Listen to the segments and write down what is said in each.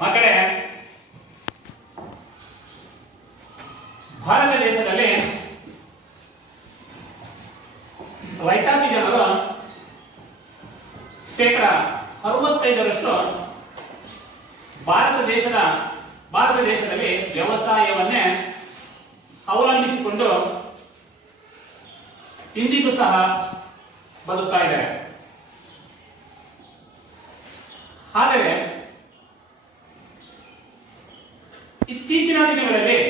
ಮಕ್ಕಳೇ, ಭಾರತ ದೇಶದಲ್ಲಿ ರೈತಾಪಿ ಜನರು ಶೇಕಡ 65ರಷ್ಟು ಭಾರತ ದೇಶದಲ್ಲಿ ವ್ಯವಸಾಯವನ್ನೇ ಅವಲಂಬಿಸಿಕೊಂಡು ಇಂದಿಗೂ ಸಹ ಬದುಕ್ತಾ ಇದ್ದಾರೆ. ಆದರೆ ಇತ್ತೀಚಿನ ದಿನಗಳಲ್ಲಿ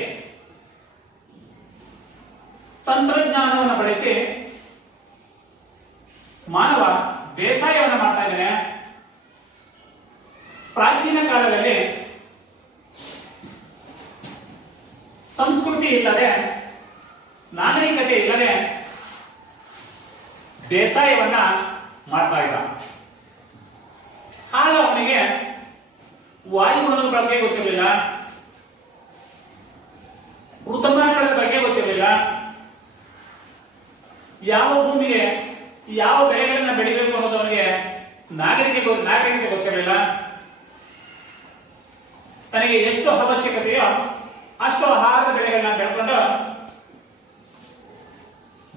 ತಂತ್ರಜ್ಞಾನವನ್ನು ಬಳಸಿ ಮಾನವ ಬೇಸಾಯವನ್ನು ಮಾಡ್ತಾ ಇದ್ದಾನೆ. ಪ್ರಾಚೀನ ಕಾಲದಲ್ಲಿ ಸಂಸ್ಕೃತಿ ಇಲ್ಲದೆ, ನಾಗರಿಕತೆ ಇಲ್ಲದೆ ಬೇಸಾಯವನ್ನ ಮಾಡ್ತಾ ಇದ್ದ. ಆಗ ಅವನಿಗೆ ವಾಯುಗುಣದ ಬಗ್ಗೆ ಗೊತ್ತಿರಲಿಲ್ಲ, ಋತುಮಾನಗಳ ಬಗ್ಗೆ ಗೊತ್ತಿರಲಿಲ್ಲ, ಯಾವ ಭೂಮಿಗೆ ಯಾವ ಬೆಳೆಗಳನ್ನ ಬೆಳಿಬೇಕು ಅನ್ನೋದು ಅವನಿಗೆ ನಾಗರಿಕತೆ ಗೊತ್ತಿರಲಿಲ್ಲ. ತನಗೆ ಎಷ್ಟು ಅವಶ್ಯಕತೆಯೋ ಅಷ್ಟು ಆಹಾರದ ಬೆಳೆಗಳನ್ನ ಬೆಳ್ಕೊಂಡು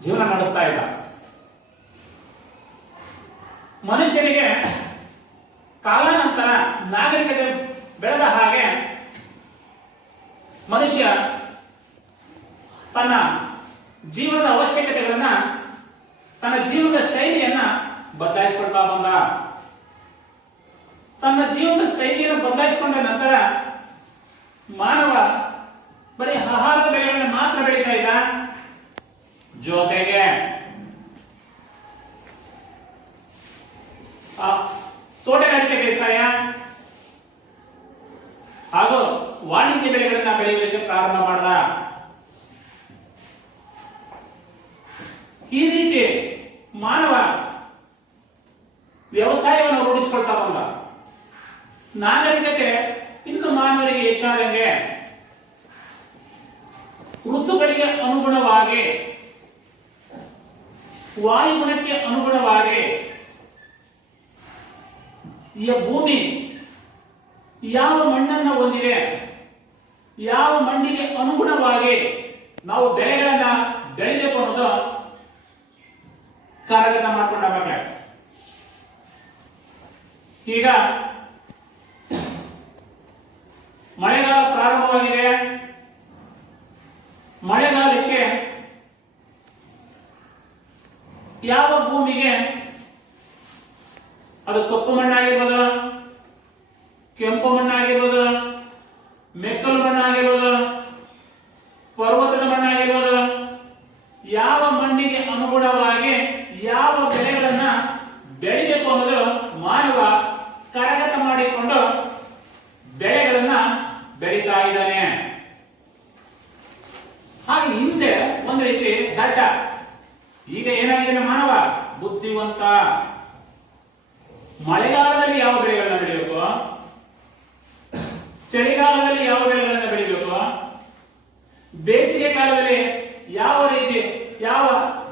ಜೀವನ ನಡೆಸ್ತಾ ಇದ್ದ. ಮನುಷ್ಯನಿಗೆ ಕಾಲಾನಂತರ ನಾಗರಿಕತೆ ಬೆಳೆದ ಹಾಗೆ ಮನುಷ್ಯ ತನ್ನ ಜೀವನದ ಅವಶ್ಯಕತೆಗಳನ್ನ, ತನ್ನ ಜೀವನದ ಶೈಲಿಯನ್ನ ಬದಲಾಯಿಸಿಕೊಳ್ತಾ ಬಂದ. ತನ್ನ ಜೀವನದ ಶೈಲಿಯನ್ನು ಬದಲಾಯಿಸಿಕೊಂಡ ನಂತರ ಮಾನವ ಬರೀ ಆಹಾರದ ಬೆಳೆಗಳನ್ನ ಮಾತ್ರ ಬೆಳೀತಾ ಇದ್ದ. ಜೊತೆಗೆ ತೋಟಗಾರಿಕೆ ಬೇಸಾಯ ಹಾಗೂ ವಾಣಿಜ್ಯ ಬೆಳೆಗಳನ್ನ ಬೆಳೆಯುವುದಕ್ಕೆ ಪ್ರಾರಂಭ ಮಾಡಿದ. ಈ ರೀತಿ ಮಾನವ ವ್ಯವಸಾಯವನ್ನು ರೂಢಿಸಿಕೊಳ್ತಾ ಬಂದ. ನಾಗರಿಕತೆ ಇನ್ನು ಮಾನವರಿಗೆ ಹೆಚ್ಚಾದಂಗೆ ಋತುಗಳಿಗೆ ಅನುಗುಣವಾಗಿ, ವಾಯುಗುಣಕ್ಕೆ ಅನುಗುಣವಾಗಿ ಈ ಭೂಮಿ ಯಾವ ಮಣ್ಣನ್ನು ಹೊಂದಿದೆ, ಯಾವ ಮಣ್ಣಿಗೆ ಅನುಗುಣವಾಗಿ ನಾವು ಬೆಳೆಗಳನ್ನ ಬೆಳಿಬೇಕು ಅನ್ನೋದು ಕರಗತ ಮಾಡಿಕೊಂಡ ಮಕ್ಕಳ. ಈಗ ಮಳೆಗಾಲ ಪ್ರಾರಂಭವಾಗಿದೆ. ಮಳೆಗಾಲಕ್ಕೆ ಯಾವ ಭೂಮಿಗೆ, ಅದು ಕಪ್ಪು ಮಣ್ಣಾಗಿರ್ಬೋದು, ಕೆಂಪು ಮಣ್ಣಾಗಿರ್ಬೋದು, ಮೆಕ್ಕಲು ಮಣ್ಣಾಗಿರ್ಬೋದು, ಪರ್ವತದ ಮಣ್ಣಾಗಿರ್ಬೋದು, ಯಾವ ಮಣ್ಣಿಗೆ ಅನುಗುಣವಾಗಿ ಯಾವ ಬೆಳೆಗಳನ್ನ ಬೆಳಿಬೇಕು ಅನ್ನೋದು ಮಾನವ ಕರಗತ ಮಾಡಿಕೊಂಡು ಬೆಳೆಗಳನ್ನ ಬೆಳೀತಾ ಇದ್ದಾನೆ. ಹಾಗೆ ಹಿಂದೆ ಒಂದು ರೀತಿ ದಡ್ಡ, ಈಗ ಏನಾಗಿದೆ ಮಾನವ ಬುದ್ಧಿವಂತ. ಮಳೆಗಾಲದಲ್ಲಿ ಯಾವ ಬೆಳೆಗಳನ್ನ ಬೆಳಿಬೇಕು, ಚಳಿಗಾಲದಲ್ಲಿ ಯಾವ ಬೆಳೆಗಳನ್ನ ಬೆಳಿಬೇಕು, ಬೇಸಿಗೆ ಕಾಲದಲ್ಲಿ ಯಾವ ರೀತಿ ಯಾವ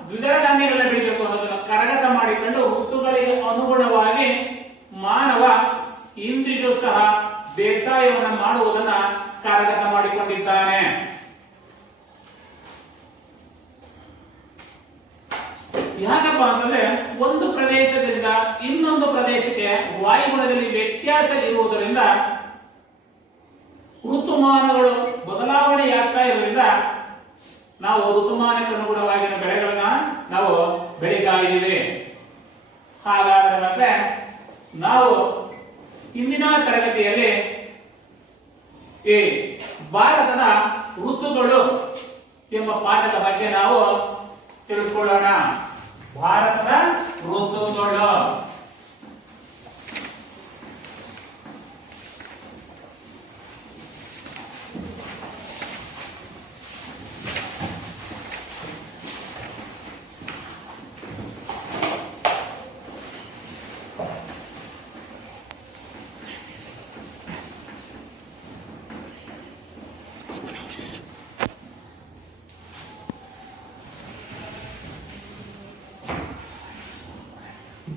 ದ್ವಿದಳ ಧಾನ್ಯಗಳನ್ನ ಬೆಳಿಬೇಕು ಅನ್ನೋದನ್ನ ಕರಗತ ಮಾಡಿಕೊಂಡು ಋತುಗಳಿಗೆ ಅನುಗುಣವಾಗಿ ಮಾನವ ಇಂದಿಗೂ ಸಹ ಬೇಸಾಯವನ್ನು ಮಾಡುವುದನ್ನ ಕರಗತ ಮಾಡಿಕೊಂಡಿದ್ದಾನೆ. ಯಾಕಪ್ಪ ಅಂತಂದ್ರೆ ಒಂದು ಪ್ರದೇಶದಿಂದ ಇನ್ನೊಂದು ಪ್ರದೇಶಕ್ಕೆ ವಾಯುಗುಣದಲ್ಲಿ ವ್ಯತ್ಯಾಸ ಇರುವುದರಿಂದ, ಋತುಮಾನಗಳು ಬದಲಾವಣೆಯಾಗ್ತಾ ಇರೋದ್ರಿಂದ ನಾವು ಋತುಮಾನಕ್ಕೆ ಅನುಗುಣವಾಗಿನ ಬೆಳೆಗಳನ್ನ ನಾವು ಬೆಳೀತಾ ಇದ್ದೀವಿ. ಹಾಗಾದ್ರೆ ಮತ್ತೆ ನಾವು ಇಂದಿನ ತರಗತಿಯಲ್ಲಿ ಈ ಭಾರತದ ಋತುಗಳು ಎಂಬ ಪಾಠದ ಬಗ್ಗೆ ನಾವು ತಿಳ್ಕೊಳ್ಳೋಣ. ಭಾರತದ ಋತುಗಳು.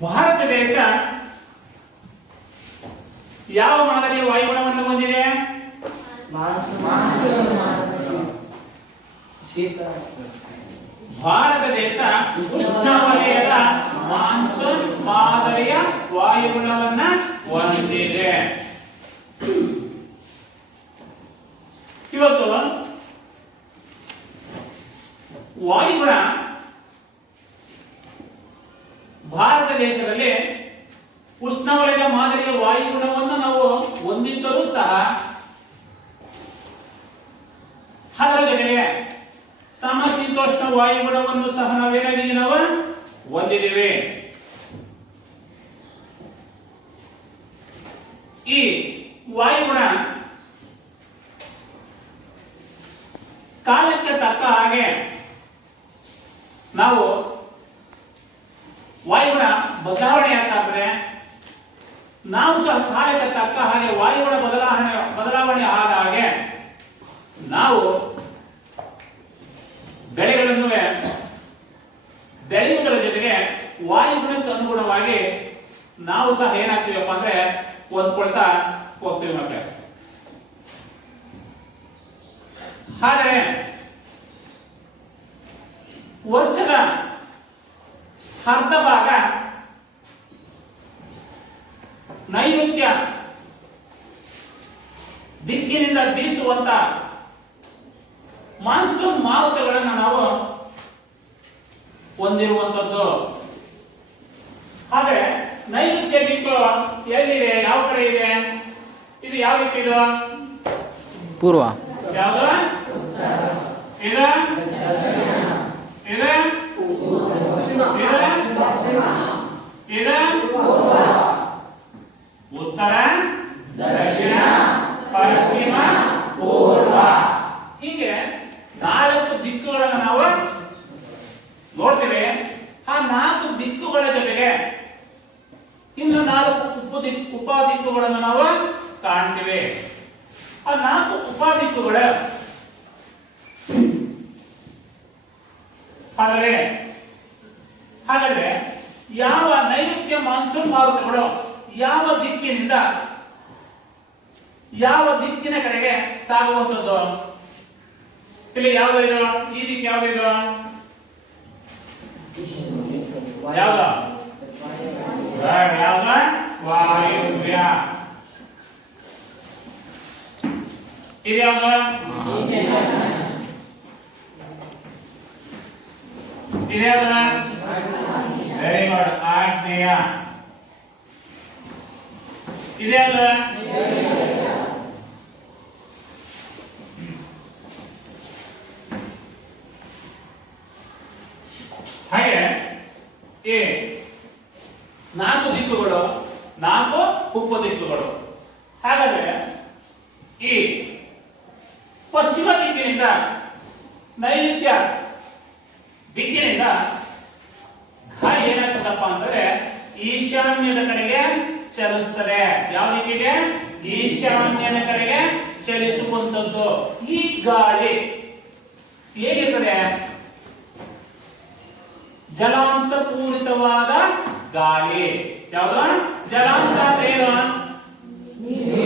ಭಾರತ ದೇಶ ಯಾವ ಮಾದರಿಯ ವಾಯುಗುಣವನ್ನು ಹೊಂದಿದೆ? ಭಾರತ ದೇಶ ಉಷ್ಣವಲಯದ ಮಾನ್ಸೂನ್ ಮಾದರಿಯ ವಾಯುಗುಣವನ್ನ ಹೊಂದಿದೆ. ಇವತ್ತು ವಾಯುಗುಣ ಭಾರತ ದೇಶದಲ್ಲಿ ಉಷ್ಣವಲಯದ ಮಾದರಿಯ ವಾಯುಗುಣವನ್ನು ನಾವು ಹೊಂದಿದ್ದರೂ ಸಹ ಅದರ ಜೊತೆಗೆ ಸಮಶೀತೋಷ್ಣ ವಾಯುಗುಣವನ್ನು ಸಹ ನಾವೇನಾಗಿ ನಾವು ಹೊಂದಿದ್ದೇವೆ. ಈ ವಾಯುಗುಣ ಕಾಲಕ್ಕೆ ತಕ್ಕ ಹಾಗೆ ನಾವು ವಾಯುಗುಣ ಬದಲಾವಣೆ ಆಗ್ತದೆ. ನಾವು ಸಹ ಕಾಲಕ್ಕೆ ತಕ್ಕ ಹಾಗೆ ವಾಯುಗುಣ ಬದಲಾವಣೆ ಆದ ಹಾಗೆ ನಾವು ಬೆಳೆಗಳನ್ನು ಬೆಳೆಯುವುದರ ಜೊತೆಗೆ ವಾಯುಗುಣಕ್ಕೆ ಅನುಗುಣವಾಗಿ ನಾವು ಸಹ ಏನಾಗ್ತೀವಪ್ಪ ಅಂದ್ರೆ ಹೊಂದ್ಕೊಳ್ತಾ ಹೋಗ್ತೀವಿ ಮಕ್ಕಳೇ. ಆದರೆ ವರ್ಷದ ಅರ್ಧ ಭಾಗ ನೈಋತ್ಯ ದಿಕ್ಕಿನಿಂದ ಬೀಸುವಂತ ಮಾನ್ಸೂನ್ ಮಾರುತಗಳನ್ನು ನಾವು ಹೊಂದಿರುವಂತದ್ದು. ಆದರೆ ನೈಋತ್ಯ ದಿಕ್ಕು ಎಲ್ಲಿದೆ, ಯಾವ ಕಡೆ ಇದೆ? ಇದು ಯಾವ ದಿಕ್ಕು? ಇದು ಪೂರ್ವ. ಯಾವುದು? ಇದು ಉತ್ತರ, ದಕ್ಷಿಣ, ಪಶ್ಚಿಮ, ಪೂರ್ವ. ಹೀಗೆ 4 ದಿಕ್ಕುಗಳನ್ನು ನಾವು ನೋಡ್ತೇವೆ. ಆ 4 ದಿಕ್ಕುಗಳ ಜೊತೆಗೆ ಇನ್ನು 4 ಉಪ ದಿಕ್ಕುಗಳನ್ನು ನಾವು ಕಾಣ್ತೇವೆ. ಆ 4 ಉಪ ದಿಕ್ಕುಗಳ ಹಾಗಾದ್ರೆ ಯಾವ ನೈಋತ್ಯ ಮಾನ್ಸೂನ್ ಮಾರುತಗಳು ಯಾವ ದಿಕ್ಕಿನ ಕಡೆಗೆ ಸಾಗುವಂಥದ್ದು? ಇಲ್ಲಿ ಯಾವ್ದು ಇದು? ಈ ದಿಕ್ಕು ಯಾವ್ದು ಇದು? ಯಾವ್ದು? ವಾಯುವ್ಯ. ಇದು ಯಾವ್ದು? ಇದ್ಯಾವ್ದು? ವೆರಿ ಗುಡ್, ಆಗ್ನೇಯ. ಇದ್ಯಾವ್ದು? ಹಾಗೆ ಈ 4 ದಿಕ್ಕುಗಳು, 4 ಉಪ ದಿಕ್ಕುಗಳು. ಹಾಗಾದ್ರೆ ಈ ಪಶ್ಚಿಮ ದಿಕ್ಕಿನಿಂದ ನೈಋತ್ಯ ದಿಕ್ಕಿನಿಂದ ಗಾಳಿ ಏನಾಗ್ತದಪ್ಪ ಅಂದ್ರೆ ಈಶಾನ್ಯದ ಕಡೆಗೆ ಚಲಿಸ್ತದೆ. ಯಾವ ದಿಕ್ಕಿಗೆ? ಈಶಾನ್ಯದ ಕಡೆಗೆ ಚಲಿಸುವಂತದ್ದು. ಈ ಗಾಳಿ ಹೇಗಿರ್ತದೆ? ಜಲಾಂಶ ಪೂರಿತವಾದ ಗಾಳಿ. ಯಾವುದು? ಜಲಾಂಶ ಅಂದ್ರೆ ಏನು?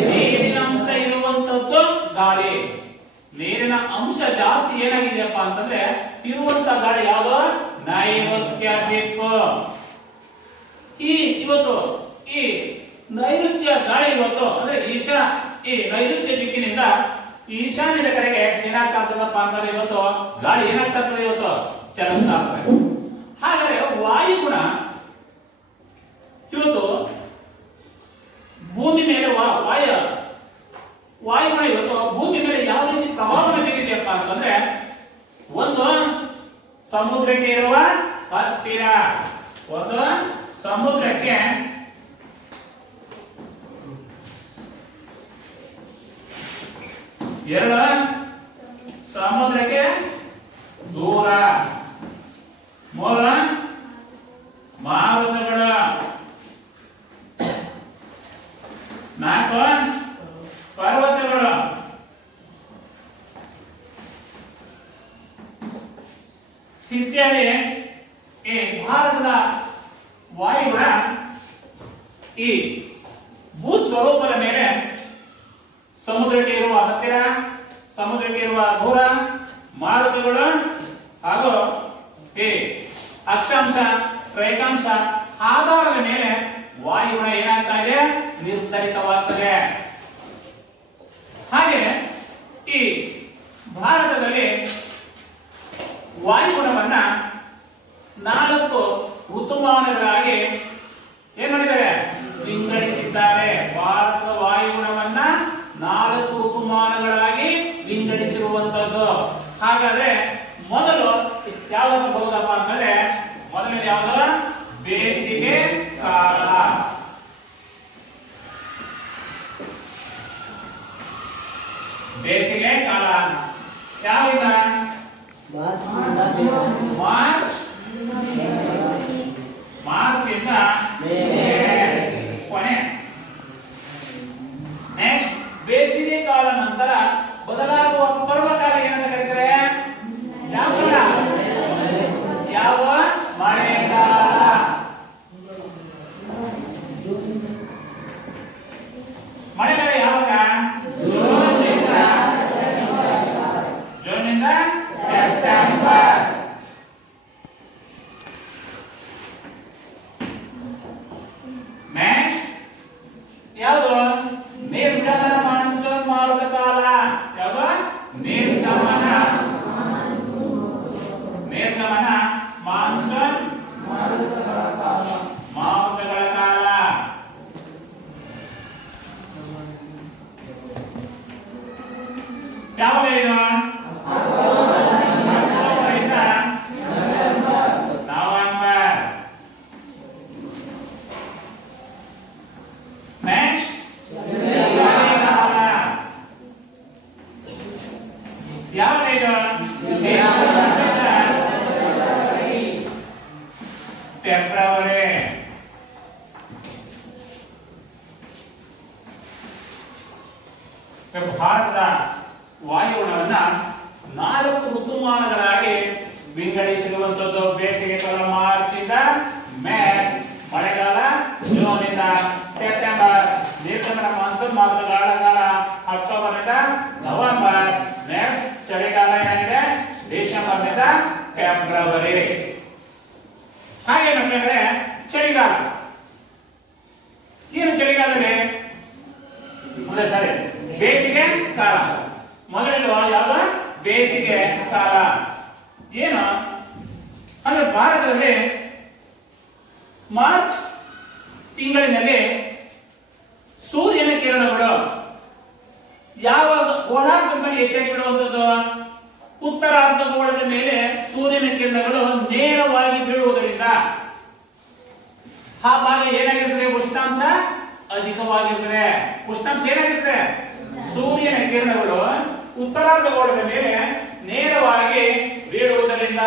ನೀರಿನ ಅಂಶ ಇರುವಂತದ್ದು ಗಾಳಿ. ನೀರಿನ ಅಂಶ ಜಾಸ್ತಿ ಏನಾಗಿದೆಯಪ್ಪ ಅಂತಂದ್ರೆ ಇರುವಂತ ಗಾಳಿ ಯಾವುದು? ನೈಋತ್ಯ ದಿಕ್ಕು. ಇವತ್ತು ಈ ನೈಋತ್ಯ ಗಾಳಿ ಇವತ್ತು ಅಂದ್ರೆ ಈ ನೈಋತ್ಯ ದಿಕ್ಕಿನಿಂದ ಈಶಾನ್ಯದ ಕಡೆಗೆ ಏನಾಗ್ತದಪ್ಪ ಅಂತಂದ್ರೆ ಇವತ್ತು ಗಾಳಿ ಏನಾಗ್ತದೆ? ಇವತ್ತು ಚಲಿಸ್ತಾ ಇರ್ತದೆ. ಹಾಗಾದ್ರೆ ವಾಯುಗುಣ ಇವತ್ತು ಭೂಮಿ ಮೇಲೆ ವಾಯುಗುಣ ಇವತ್ತು ಭೂಮಿ ಮೇಲೆ ಯಾವ ರೀತಿ ಪ್ರಭಾವವನ್ನು ಬೀರಿದೆಯಪ್ಪ ಅಂತಂದ್ರೆ, ಒಂದು ಸಮುದ್ರಕ್ಕೆ ಇರುವ ಹತ್ತಿರ, ಒಂದು ಸಮುದ್ರಕ್ಕೆ ಎರಡು ಸಮುದ್ರಕ್ಕೆ ದೂರ, ಮೂರು ಮಾರುತಗಳು, ನಾಲ್ಕು ಪರ್ವತಗಳು, ಇತ್ಯಾದಿ. ಈ ಭಾರತದ ವಾಯುಗುಣ ಈ ಭೂ ಸ್ವರೂಪದ ಮೇಲೆ ಸಮುದ್ರಕ್ಕೆ ಇರುವ ಹತ್ತಿರ, ಮಾಪಕಗಳು ಹಾಗೂ ಈ ಅಕ್ಷಾಂಶ ರೇಖಾಂಶ ಆಧಾರದ ಮೇಲೆ ವಾಯುಗುಣ ಏನಾಗ್ತಾ ಇದೆ ನಿರ್ಧರಿತವಾಗ್ತದೆ. ಹಾಗೆ ಈ ಭಾರತದಲ್ಲಿ ವಾಯುಗುಣವನ್ನ 4 ಋತುಮಾನಗಳಾಗಿ ಏನ್ ಮಾಡಿದ್ದಾರೆ ವಿಂಗಡಿಸಿದ್ದಾರೆ. ಭಾರತದ ವಾಯುಗುಣವನ್ನ 4 ಋತುಮಾನಗಳಾಗಿ ವಿಂಗಡಿಸಿರುವಂತದ್ದು. ಹಾಗಾದ್ರೆ ಮೊದಲು ಯಾವ್ದು ಬರುವುದಪ್ಪ ಅಂತಂದ್ರೆ ಮೊದಲನೇ ಯಾವ್ದು ಬೇಸಿಗೆ ಕಾಲ. ಬೇಸಿಗೆ ಕಾಲ ಯಾವಾಗ ಮಾರ್ಚ್ ಇಂದ ಕೊನೆ. ನೆಕ್ಸ್ಟ್ ಬೇಸಿಗೆ ಕಾಲ ನಂತರ ಬದಲಾಗುವ ಪರ್ವಕಾಲ ಏನಂತ ಕರೀತಾರೆ? ಯಾವ ಕಾಲ? ಯಾವ ಮಳೆಗಾಲ. ಮಳೆಗಾಲ ಯಾವಾಗ? ಜೂನ್ನಿಂದ ಸೆಪ್ಟೆಂಬರ್. ನೆಕ್ಸ್ಟ್ ಯಾವುದು? ನಿರ್ಗಮನ ಮಾನ್ಸೂನ್ ಮಾರುತ ಕಾಲ. ಯಾವುದು? ನಿರ್ಗಮನ ಮಾನ್ಸೂನ್ ಮಾರುತಗಳ ಕಾಲ. ಯಾವಾಗ ಇದು? ಅಕ್ಟೋಬರಿಂದ ನವೆಂಬರ್. ನೆಕ್ಸ್ಟ್ ಚಳಿಗಾಲ. ಯಾವಾಗ ಇದು? ಫೆಬ್ರವರಿ. ಭಾರತದ ವಾಯುಗುಣವನ್ನ 4 ಋತುಮಾನಗಳಾಗಿ ವಿಂಗಡಿಸಿರುವಂತದ್ದು. ಬೇಸಿಗೆ ಕಾಲ ಮಾರ್ಚ್ ಇಂದ ಮೇ, ಮಳೆಗಾಲ ಜೂನ್ ಇಂದ ಸೆಪ್ಟೆಂಬರ್, ನಿರ್ಗಮನ ಮಾನ್ಸೂನ್ ಮಾರುತಗಳ ಕಾಲ ಅಕ್ಟೋಬರ್ ಇಂದ ನವೆಂಬರ್, ನೆಕ್ಸ್ಟ್ ಚಳಿಗಾಲ ಏನಾಗಿದೆ ಡಿಸೆಂಬರ್ ನಿಂದ ಫೆಬ್ರವರಿ. ಹಾಗೆ ನಮಗೆ ಚಳಿಗಾಲ. ಏನು ಚಳಿಗಾಲದಲ್ಲಿ? ಸರಿ, ಬೇಸಿಗೆ ಕಾಲ. ಮೊದಲನೇ ಯಾವುದು? ಬೇಸಿಗೆ ಕಾಲ. ಏನು ಅಂದ್ರೆ ಭಾರತದಲ್ಲಿ ಮಾರ್ಚ್ ತಿಂಗಳಿನಲ್ಲಿ ಸೂರ್ಯನ ಕಿರಣಗಳು ಯಾವ ಗೋಳಾರ್ಧದಲ್ಲಿ ಹೆಚ್ಚಾಗಿ ಬೀಳುವಂತದ್ದು? ಉತ್ತರಾರ್ಧಗೋಳದ ಮೇಲೆ ಸೂರ್ಯನ ಕಿರಣಗಳು ನೇರವಾಗಿ ಬೀಳುವುದರಿಂದ ಆ ಭಾಗ ಏನಾಗಿರ್ತದೆ? ಉಷ್ಣಾಂಶ ಅಧಿಕವಾಗಿರ್ತದೆ. ಉಷ್ಣಾಂಶ ಏನಾಗಿರ್ತದೆ? ಸೂರ್ಯನ ಕಿರಣಗಳು ಉತ್ತರಾರ್ಧಗೋಳದ ಮೇಲೆ ನೇರವಾಗಿ ಬೀಳುವುದರಿಂದ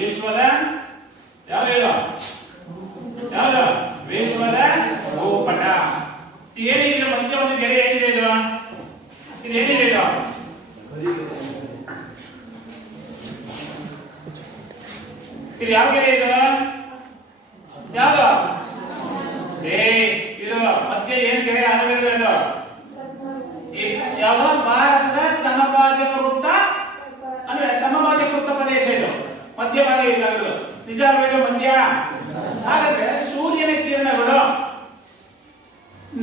ವಿಶ್ವದ ಯಾವ್ದು? ವಿಶ್ವದ ಭೂಪಟ. ಏನಿದೆ ಮಧ್ಯ ಒಂದು ಗೆರೆ ಏನಿದೆ? ಇದು ಏನಿದೆ? ಇದು ಇದು ಯಾವ ಗೆರೆ? ಇದು ಯಾವುದು? ಇದು ಮಧ್ಯ ಏನ್ ಗೆರೆ? ಅದು ಯಾವ? ಭಾರತದ ಸಮಭಾಜಕ ವೃತ್ತ ಅಂದ್ರೆ ಸಮಭಾಜಕ ವೃತ್ತ ಪ್ರದೇಶ. ಇದು ಮಧ್ಯಭಾಗ ಇದ್ದಾಗದು ನಿಜ ಅಲ್ವೇದು? ಮಧ್ಯ. ಹಾಗಾದ್ರೆ ಸೂರ್ಯನ ಕಿರಣಗಳು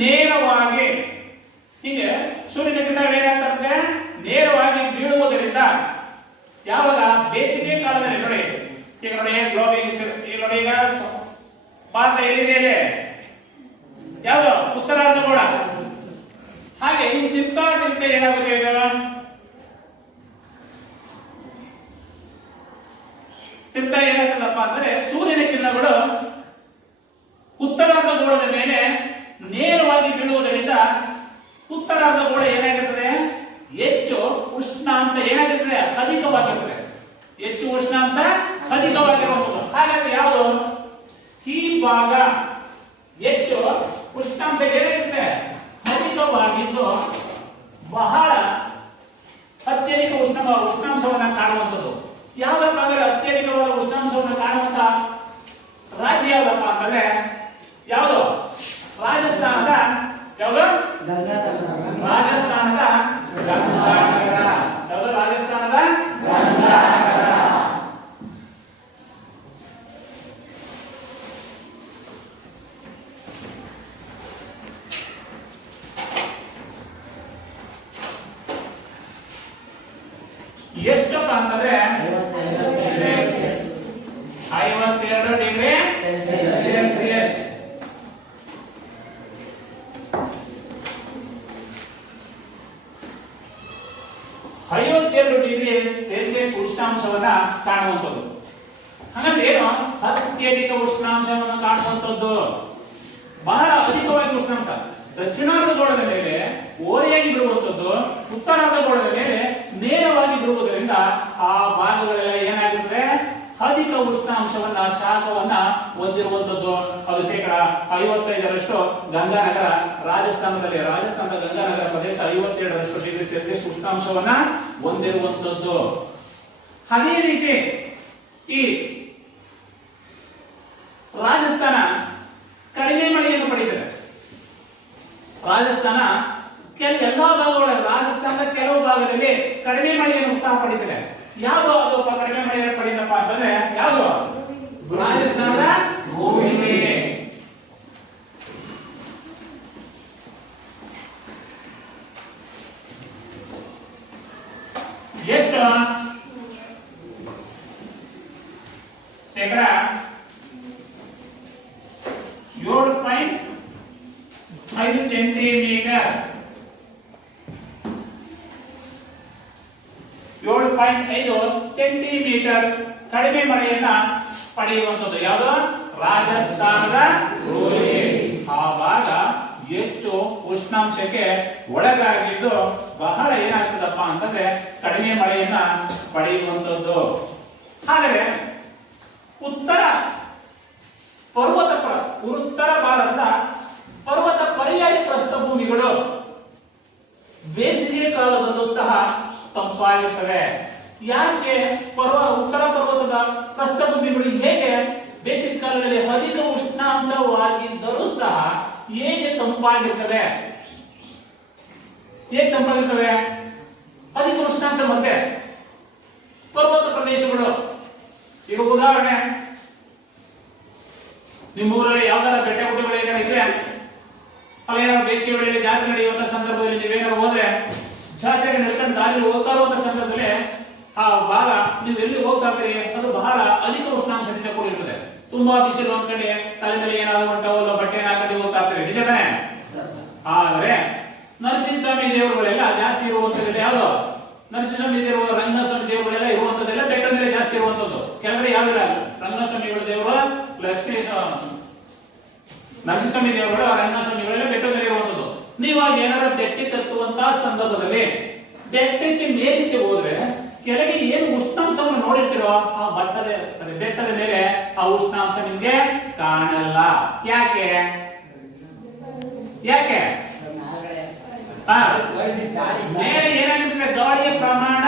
ನೇರವಾಗಿ ಹೀಗೆ ಸೂರ್ಯನ ಕಿರಣಗಳು ಏನಾಗ್ತದೆ? ನೇರವಾಗಿ ಬೀಳುವುದರಿಂದ ಯಾವಾಗ ಬೇಸಿಗೆ ಕಾಲದಲ್ಲಿ ನೋಡಿ, ಈಗ ನೋಡಿ ಗ್ಲೋಬಿಂಗ್ ನೋಡಿ, ಈಗ ಭಾರತ ಎಲ್ಲಿದೆ? ಇಲ್ಲಿ ಯಾವುದು? ಉತ್ತರಾರ್ಧಗೋಳ. ಹಾಗೆ ಈ ತಿರ್ತಾ ಏನಾಗುತ್ತೆ? ಇದು ತಿರ್ತಾ ಏನಾಗ್ತದಪ್ಪ ಅಂದ್ರೆ ಸೂರ್ಯನ ಕಿರಣಗಳು ಉತ್ತರಾರ್ಧಗೋಳದ ಮೇಲೆ ನೇರವಾಗಿ ಬೀಳುವುದರಿಂದ ಉತ್ತರಾರ್ಧಗೋಳ ಏನಾಗಿರ್ತದೆ? ಹೆಚ್ಚು ಉಷ್ಣಾಂಶ ಏನಾಗಿರ್ತದೆ? ಅಧಿಕವಾಗಿರ್ತದೆ. ಹೆಚ್ಚು ಉಷ್ಣಾಂಶ ಅಧಿಕವಾಗಿರುವಂಥದ್ದು. ಹಾಗಾದ್ರೆ ಯಾವುದು? ಈ ಭಾಗ ಹೆಚ್ಚು ಉಷ್ಣಾಂಶ ಏನಾಗಿರುತ್ತೆ? ಅಧಿಕವಾಗಿದ್ದು ಬಹಳ ಅತ್ಯಧಿಕ ಉಷ್ಣಾಂಶವನ್ನ ಕಾಣುವಂಥದ್ದು. ಯಾವ ಭಾಗ ಅತ್ಯಧಿಕವಾದ ಉಷ್ಣಾಂಶ ಉಷ್ಣಾಂಶವನ್ನು ಕಾಣುವಂತ ರಾಜ್ಯ ಯಾವ್ದಪ್ಪ ಅಂತಂದ್ರೆ ಯಾವುದು? ರಾಜಸ್ಥಾನದ ಯಾವುದು? ರಾಜಸ್ಥಾನದ ಗಂಗಾನಗರ. ಯಾವುದು? ರಾಜಸ್ಥಾನದ ಗಂಗಾನಗರ. ಎಷ್ಟಪ್ಪ ಅಂತಂದ್ರೆ 52 ಡಿಗ್ರಿ ಸೆಲ್ಸಿಯಸ್. ಡಿಗ್ರಿ ಸೆಲ್ಸಿಯಸ್ ಉಷ್ಣಾಂಶವನ್ನ ಕಾಣುವಂಥದ್ದು. ಹಾಗಾದ್ರೆ ಏನು? ಅತ್ಯಧಿಕ ಉಷ್ಣಾಂಶವನ್ನು ಕಾಣುವಂಥದ್ದು, ಬಹಳ ಅಧಿಕವಾಗಿ ಉಷ್ಣಾಂಶ. ದಕ್ಷಿಣಾರ್ಧಗೋಳದ ಮೇಲೆ ಓರೆಯಾಗಿ ಬಿಡುವಂಥದ್ದು, ಉತ್ತರಾರ್ಧಗೋಳದ ಮೇಲೆ ನೇರವಾಗಿ ಬಿಡುವುದರಿಂದ ಆ ಭಾಗಗಳೆಲ್ಲ ಏನಾಗಿರ್ತದೆ? ಅಧಿಕ ಉಷ್ಣಾಂಶವನ್ನ ಶಾಖವನ್ನ ಹೊಂದಿರುವಂತದ್ದು. ಅದು 55% ಗಂಗಾನಗರ ರಾಜಸ್ಥಾನದಲ್ಲಿ, ರಾಜಸ್ಥಾನದ ಗಂಗಾನಗರ ಪ್ರದೇಶ 57% ಡಿಗ್ರಿ ಸೆಲ್ಸಿಯಸ್ ಉಷ್ಣಾಂಶವನ್ನ ಹೊಂದಿರುವಂತದ್ದು. ಅದೇ ರೀತಿ ಈ ರಾಜಸ್ಥಾನ ಕಡಿಮೆ ಮಳೆಯನ್ನು ಪಡೆದಿದೆ. ರಾಜಸ್ಥಾನ ಎಲ್ಲಾ ಭಾಗಗಳಲ್ಲಿ, ರಾಜಸ್ಥಾನದ ಕೆಲವು ಭಾಗದಲ್ಲಿ ಕಡಿಮೆ ಮಳೆಯನ್ನು ಸಹ ಪಡೆದಿದೆ. ಯಾವುದು ಅದು ಕಡಿಮೆ ಮಳೆಯನ್ನು ಪಡೆದಪ್ಪ ಅಂತಂದ್ರೆ ಯಾವುದು? ರಾಜಸ್ಥಾನದ ಭೂಮಿ. ಎಷ್ಟು? 7.5 ಸೆಂಟಿಮೀಟರ್. 7.5 ಸೆಂಟಿಮೀಟರ್ ಕಡಿಮೆ ಮಳೆಯನ್ನ ಪಡೆಯುವಂಥದ್ದು ಯಾವುದು? ರಾಜಸ್ಥಾನದ ಭೂಮಿ. ಆ ಭಾಗ ಹೆಚ್ಚು ಉಷ್ಣಾಂಶಕ್ಕೆ ಒಳಗಾಗಿದ್ದು ಬಹಳ ಏನಾಗ್ತದಪ್ಪ ಅಂತಂದ್ರೆ ಕಡಿಮೆ ಮಳೆಯನ್ನ ಪಡೆಯುವಂಥದ್ದು. ಆದರೆ ಉತ್ತರ ಭಾರತದ ಪರ್ವತ ಪರ್ಯಾಯ ಪ್ರಸ್ಥಭೂಮಿಗಳು ಬೇಸಿಗೆ ಕಾಲದಲ್ಲೂ ಸಹ ತಂಪಾಗಿರ್ತವೆ. ಯಾಕೆ ಉತ್ತರ ಪರ್ವತದ ಪ್ರಸ್ಥಭೂಮಿಗಳು ಹೇಗೆ ಬೇಸಿಗೆ ಕಾಲದಲ್ಲಿ ಅಧಿಕ ಉಷ್ಣಾಂಶವಾಗಿದ್ದರೂ ಸಹ ಹೇಗೆ ತಂಪಾಗಿರ್ತವೆ? ಹೇಗೆ ತಂಪಾಗಿರ್ತವೆ? ಅಧಿಕ ಉಷ್ಣಾಂಶ ಮತ್ತೆ ಪರ್ವತ ಪ್ರದೇಶಗಳು. ಈಗ ಉದಾಹರಣೆ, ನಿಮ್ಮ ಊರಲ್ಲಿ ಯಾವ್ದಾರ ಬೆಟ್ಟ ಗುಡ್ಡಗಳು ಏನಾರ ಇದ್ರೆ, ಅಲ್ಲೇನಾದ್ರು ಬೇಸಿಗೆ ವೇಳೆಯಲ್ಲಿ ಜಾತ್ರೆ ನಡೆಯುವಂತ ಸಂದರ್ಭದಲ್ಲಿ ನೀವೇನಾದ್ರು ಹೋದ್ರೆ, ಜಾತ್ರೆಗೆ ನಡ್ಕೊಂಡು ದಾರಿ ಹೋಗ್ತಾ ಇರುವಂತ ಸಂದರ್ಭದಲ್ಲಿ ಆ ಭಾಗ ನೀವು ಎಲ್ಲಿ ಹೋಗ್ತಾ ಇರ್ತೀರಿ ಅದು ಬಹಳ ಅಧಿಕ ಉಷ್ಣಾಂಶದಿಂದ ಕೂಡಿರ್ತದೆ. ತುಂಬಾ ಬಿಸಿಲು ಒಂದ್ ಕಡೆ, ತಲೆ ಮೇಲೆ ಏನಾದ್ರು ಒಂಟವಲ್ಲ ಬಟ್ಟೆ ಹಾಕೊಂಡು ಹೋಗ್ತಾ ಇರ್ತೀರಿ, ನಿಜ ತಾನೆ? ಆದ್ರೆ ನರಸಿಂಹಸ್ವಾಮಿ ದೇವರುಗಳೆಲ್ಲ ಜಾಸ್ತಿ ಇರುವಂತದ್ದು ಯಾವುದು? ನರಸಿಂಹಸ್ವಾಮಿ ದೇವರು, ರಂಗಸ್ವಾಮಿ ದೇವರುಗಳೆಲ್ಲ ಇರುವಂತದ್ದೆಲ್ಲ ಬೆಟ್ಟದ ಮೇಲೆ ಜಾಸ್ತಿ ಇರುವಂತದ್ದು. ಕೆಲವಡೆ ಯಾವಿಲ್ಲ. ರಂಗಸ್ವಾಮಿಗಳ ದೇವರು, ಲಕ್ಷ್ಮೇಶ ನರಸಿಂಹಸ್ವಾಮಿ ದೇವರುಗಳು, ರಂಗಸ್ವಾಮಿಗಳೆಲ್ಲ ಬೆಟ್ಟದ ಮೇಲೆ ಇರುವಂತದ್ದು. ನೀವಾಗ ಏನಾರ ಬೆಟ್ಟಕ್ಕೆ ಹತ್ತುವಂತಹ ಸಂದರ್ಭದಲ್ಲಿ ಬೆಟ್ಟಕ್ಕೆ ಮೇಲಕ್ಕೆ ಹೋದ್ರೆ ಕೆಳಗೆ ಏನು ಉಷ್ಣಾಂಶವನ್ನು ನೋಡಿರ್ತೀರೋ ಆ ಬೆಟ್ಟದ ಮೇಲೆ ಆ ಉಷ್ಣಾಂಶ ನಿಮ್ಗೆ ಕಾಣಲ್ಲ. ಯಾಕೆ? ಮೇಲೆ ಏನಾಗಿರ್ತದೆ? ಗಾಳಿಯ ಪ್ರಮಾಣ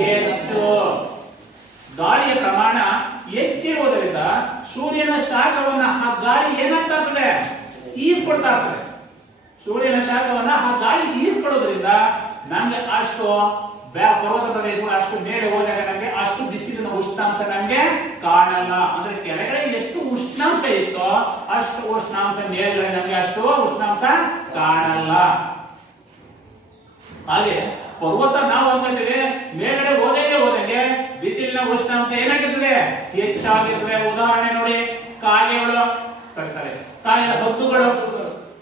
ಹೆಚ್ಚು. ಗಾಳಿಯ ಪ್ರಮಾಣ ಹೆಚ್ಚಿರುವುದರಿಂದ ಸೂರ್ಯನ ಶಾಖವನ್ನ ಆ ಗಾಳಿ ಏನಾಗ್ತಾ ಇರ್ತದೆ? ಹೀರ್ಕೊಳ್ತಾ ಇರ್ತದೆ. ಸೂರ್ಯನ ಶಾಖವನ್ನ ಆ ಗಾಳಿ ಹೀರ್ಕೊಳ್ಳೋದ್ರಿಂದ ನಮ್ಗೆ ಅಷ್ಟು ಪರ್ವತ ಪ್ರದೇಶಗಳು ಅಷ್ಟು ಮೇಲೆ ಹೋದಾಗ ನಮ್ಗೆ ಅಷ್ಟು ಬಿಸಿಲಿನ ಉಷ್ಣಾಂಶ ನಮ್ಗೆ ಕಾಣಲ್ಲ. ಅಂದ್ರೆ ಕೆಳಗಡೆ ಎಷ್ಟು ಉಷ್ಣಾಂಶ ಇತ್ತೋ ಅಷ್ಟು ಉಷ್ಣಾಂಶ ಮೇಲ್ಗಡೆ ನಮ್ಗೆ ಅಷ್ಟು ಉಷ್ಣಾಂಶ ಕಾಣಲ್ಲ. ಹಾಗೆ ಪರ್ವತ ನಾವು ಅನ್ಕೊಂತೀವಿ ಮೇಲ್ಗಡೆ ಹೋದಂಗೆ ಬಿಸಿಲಿನ ಉಷ್ಣಾಂಶ ಏನಾಗಿರ್ತದೆ? ಹೆಚ್ಚಾಗಿರ್ತದೆ. ಉದಾಹರಣೆ ನೋಡಿ, ಕಾಗೆಗಳು,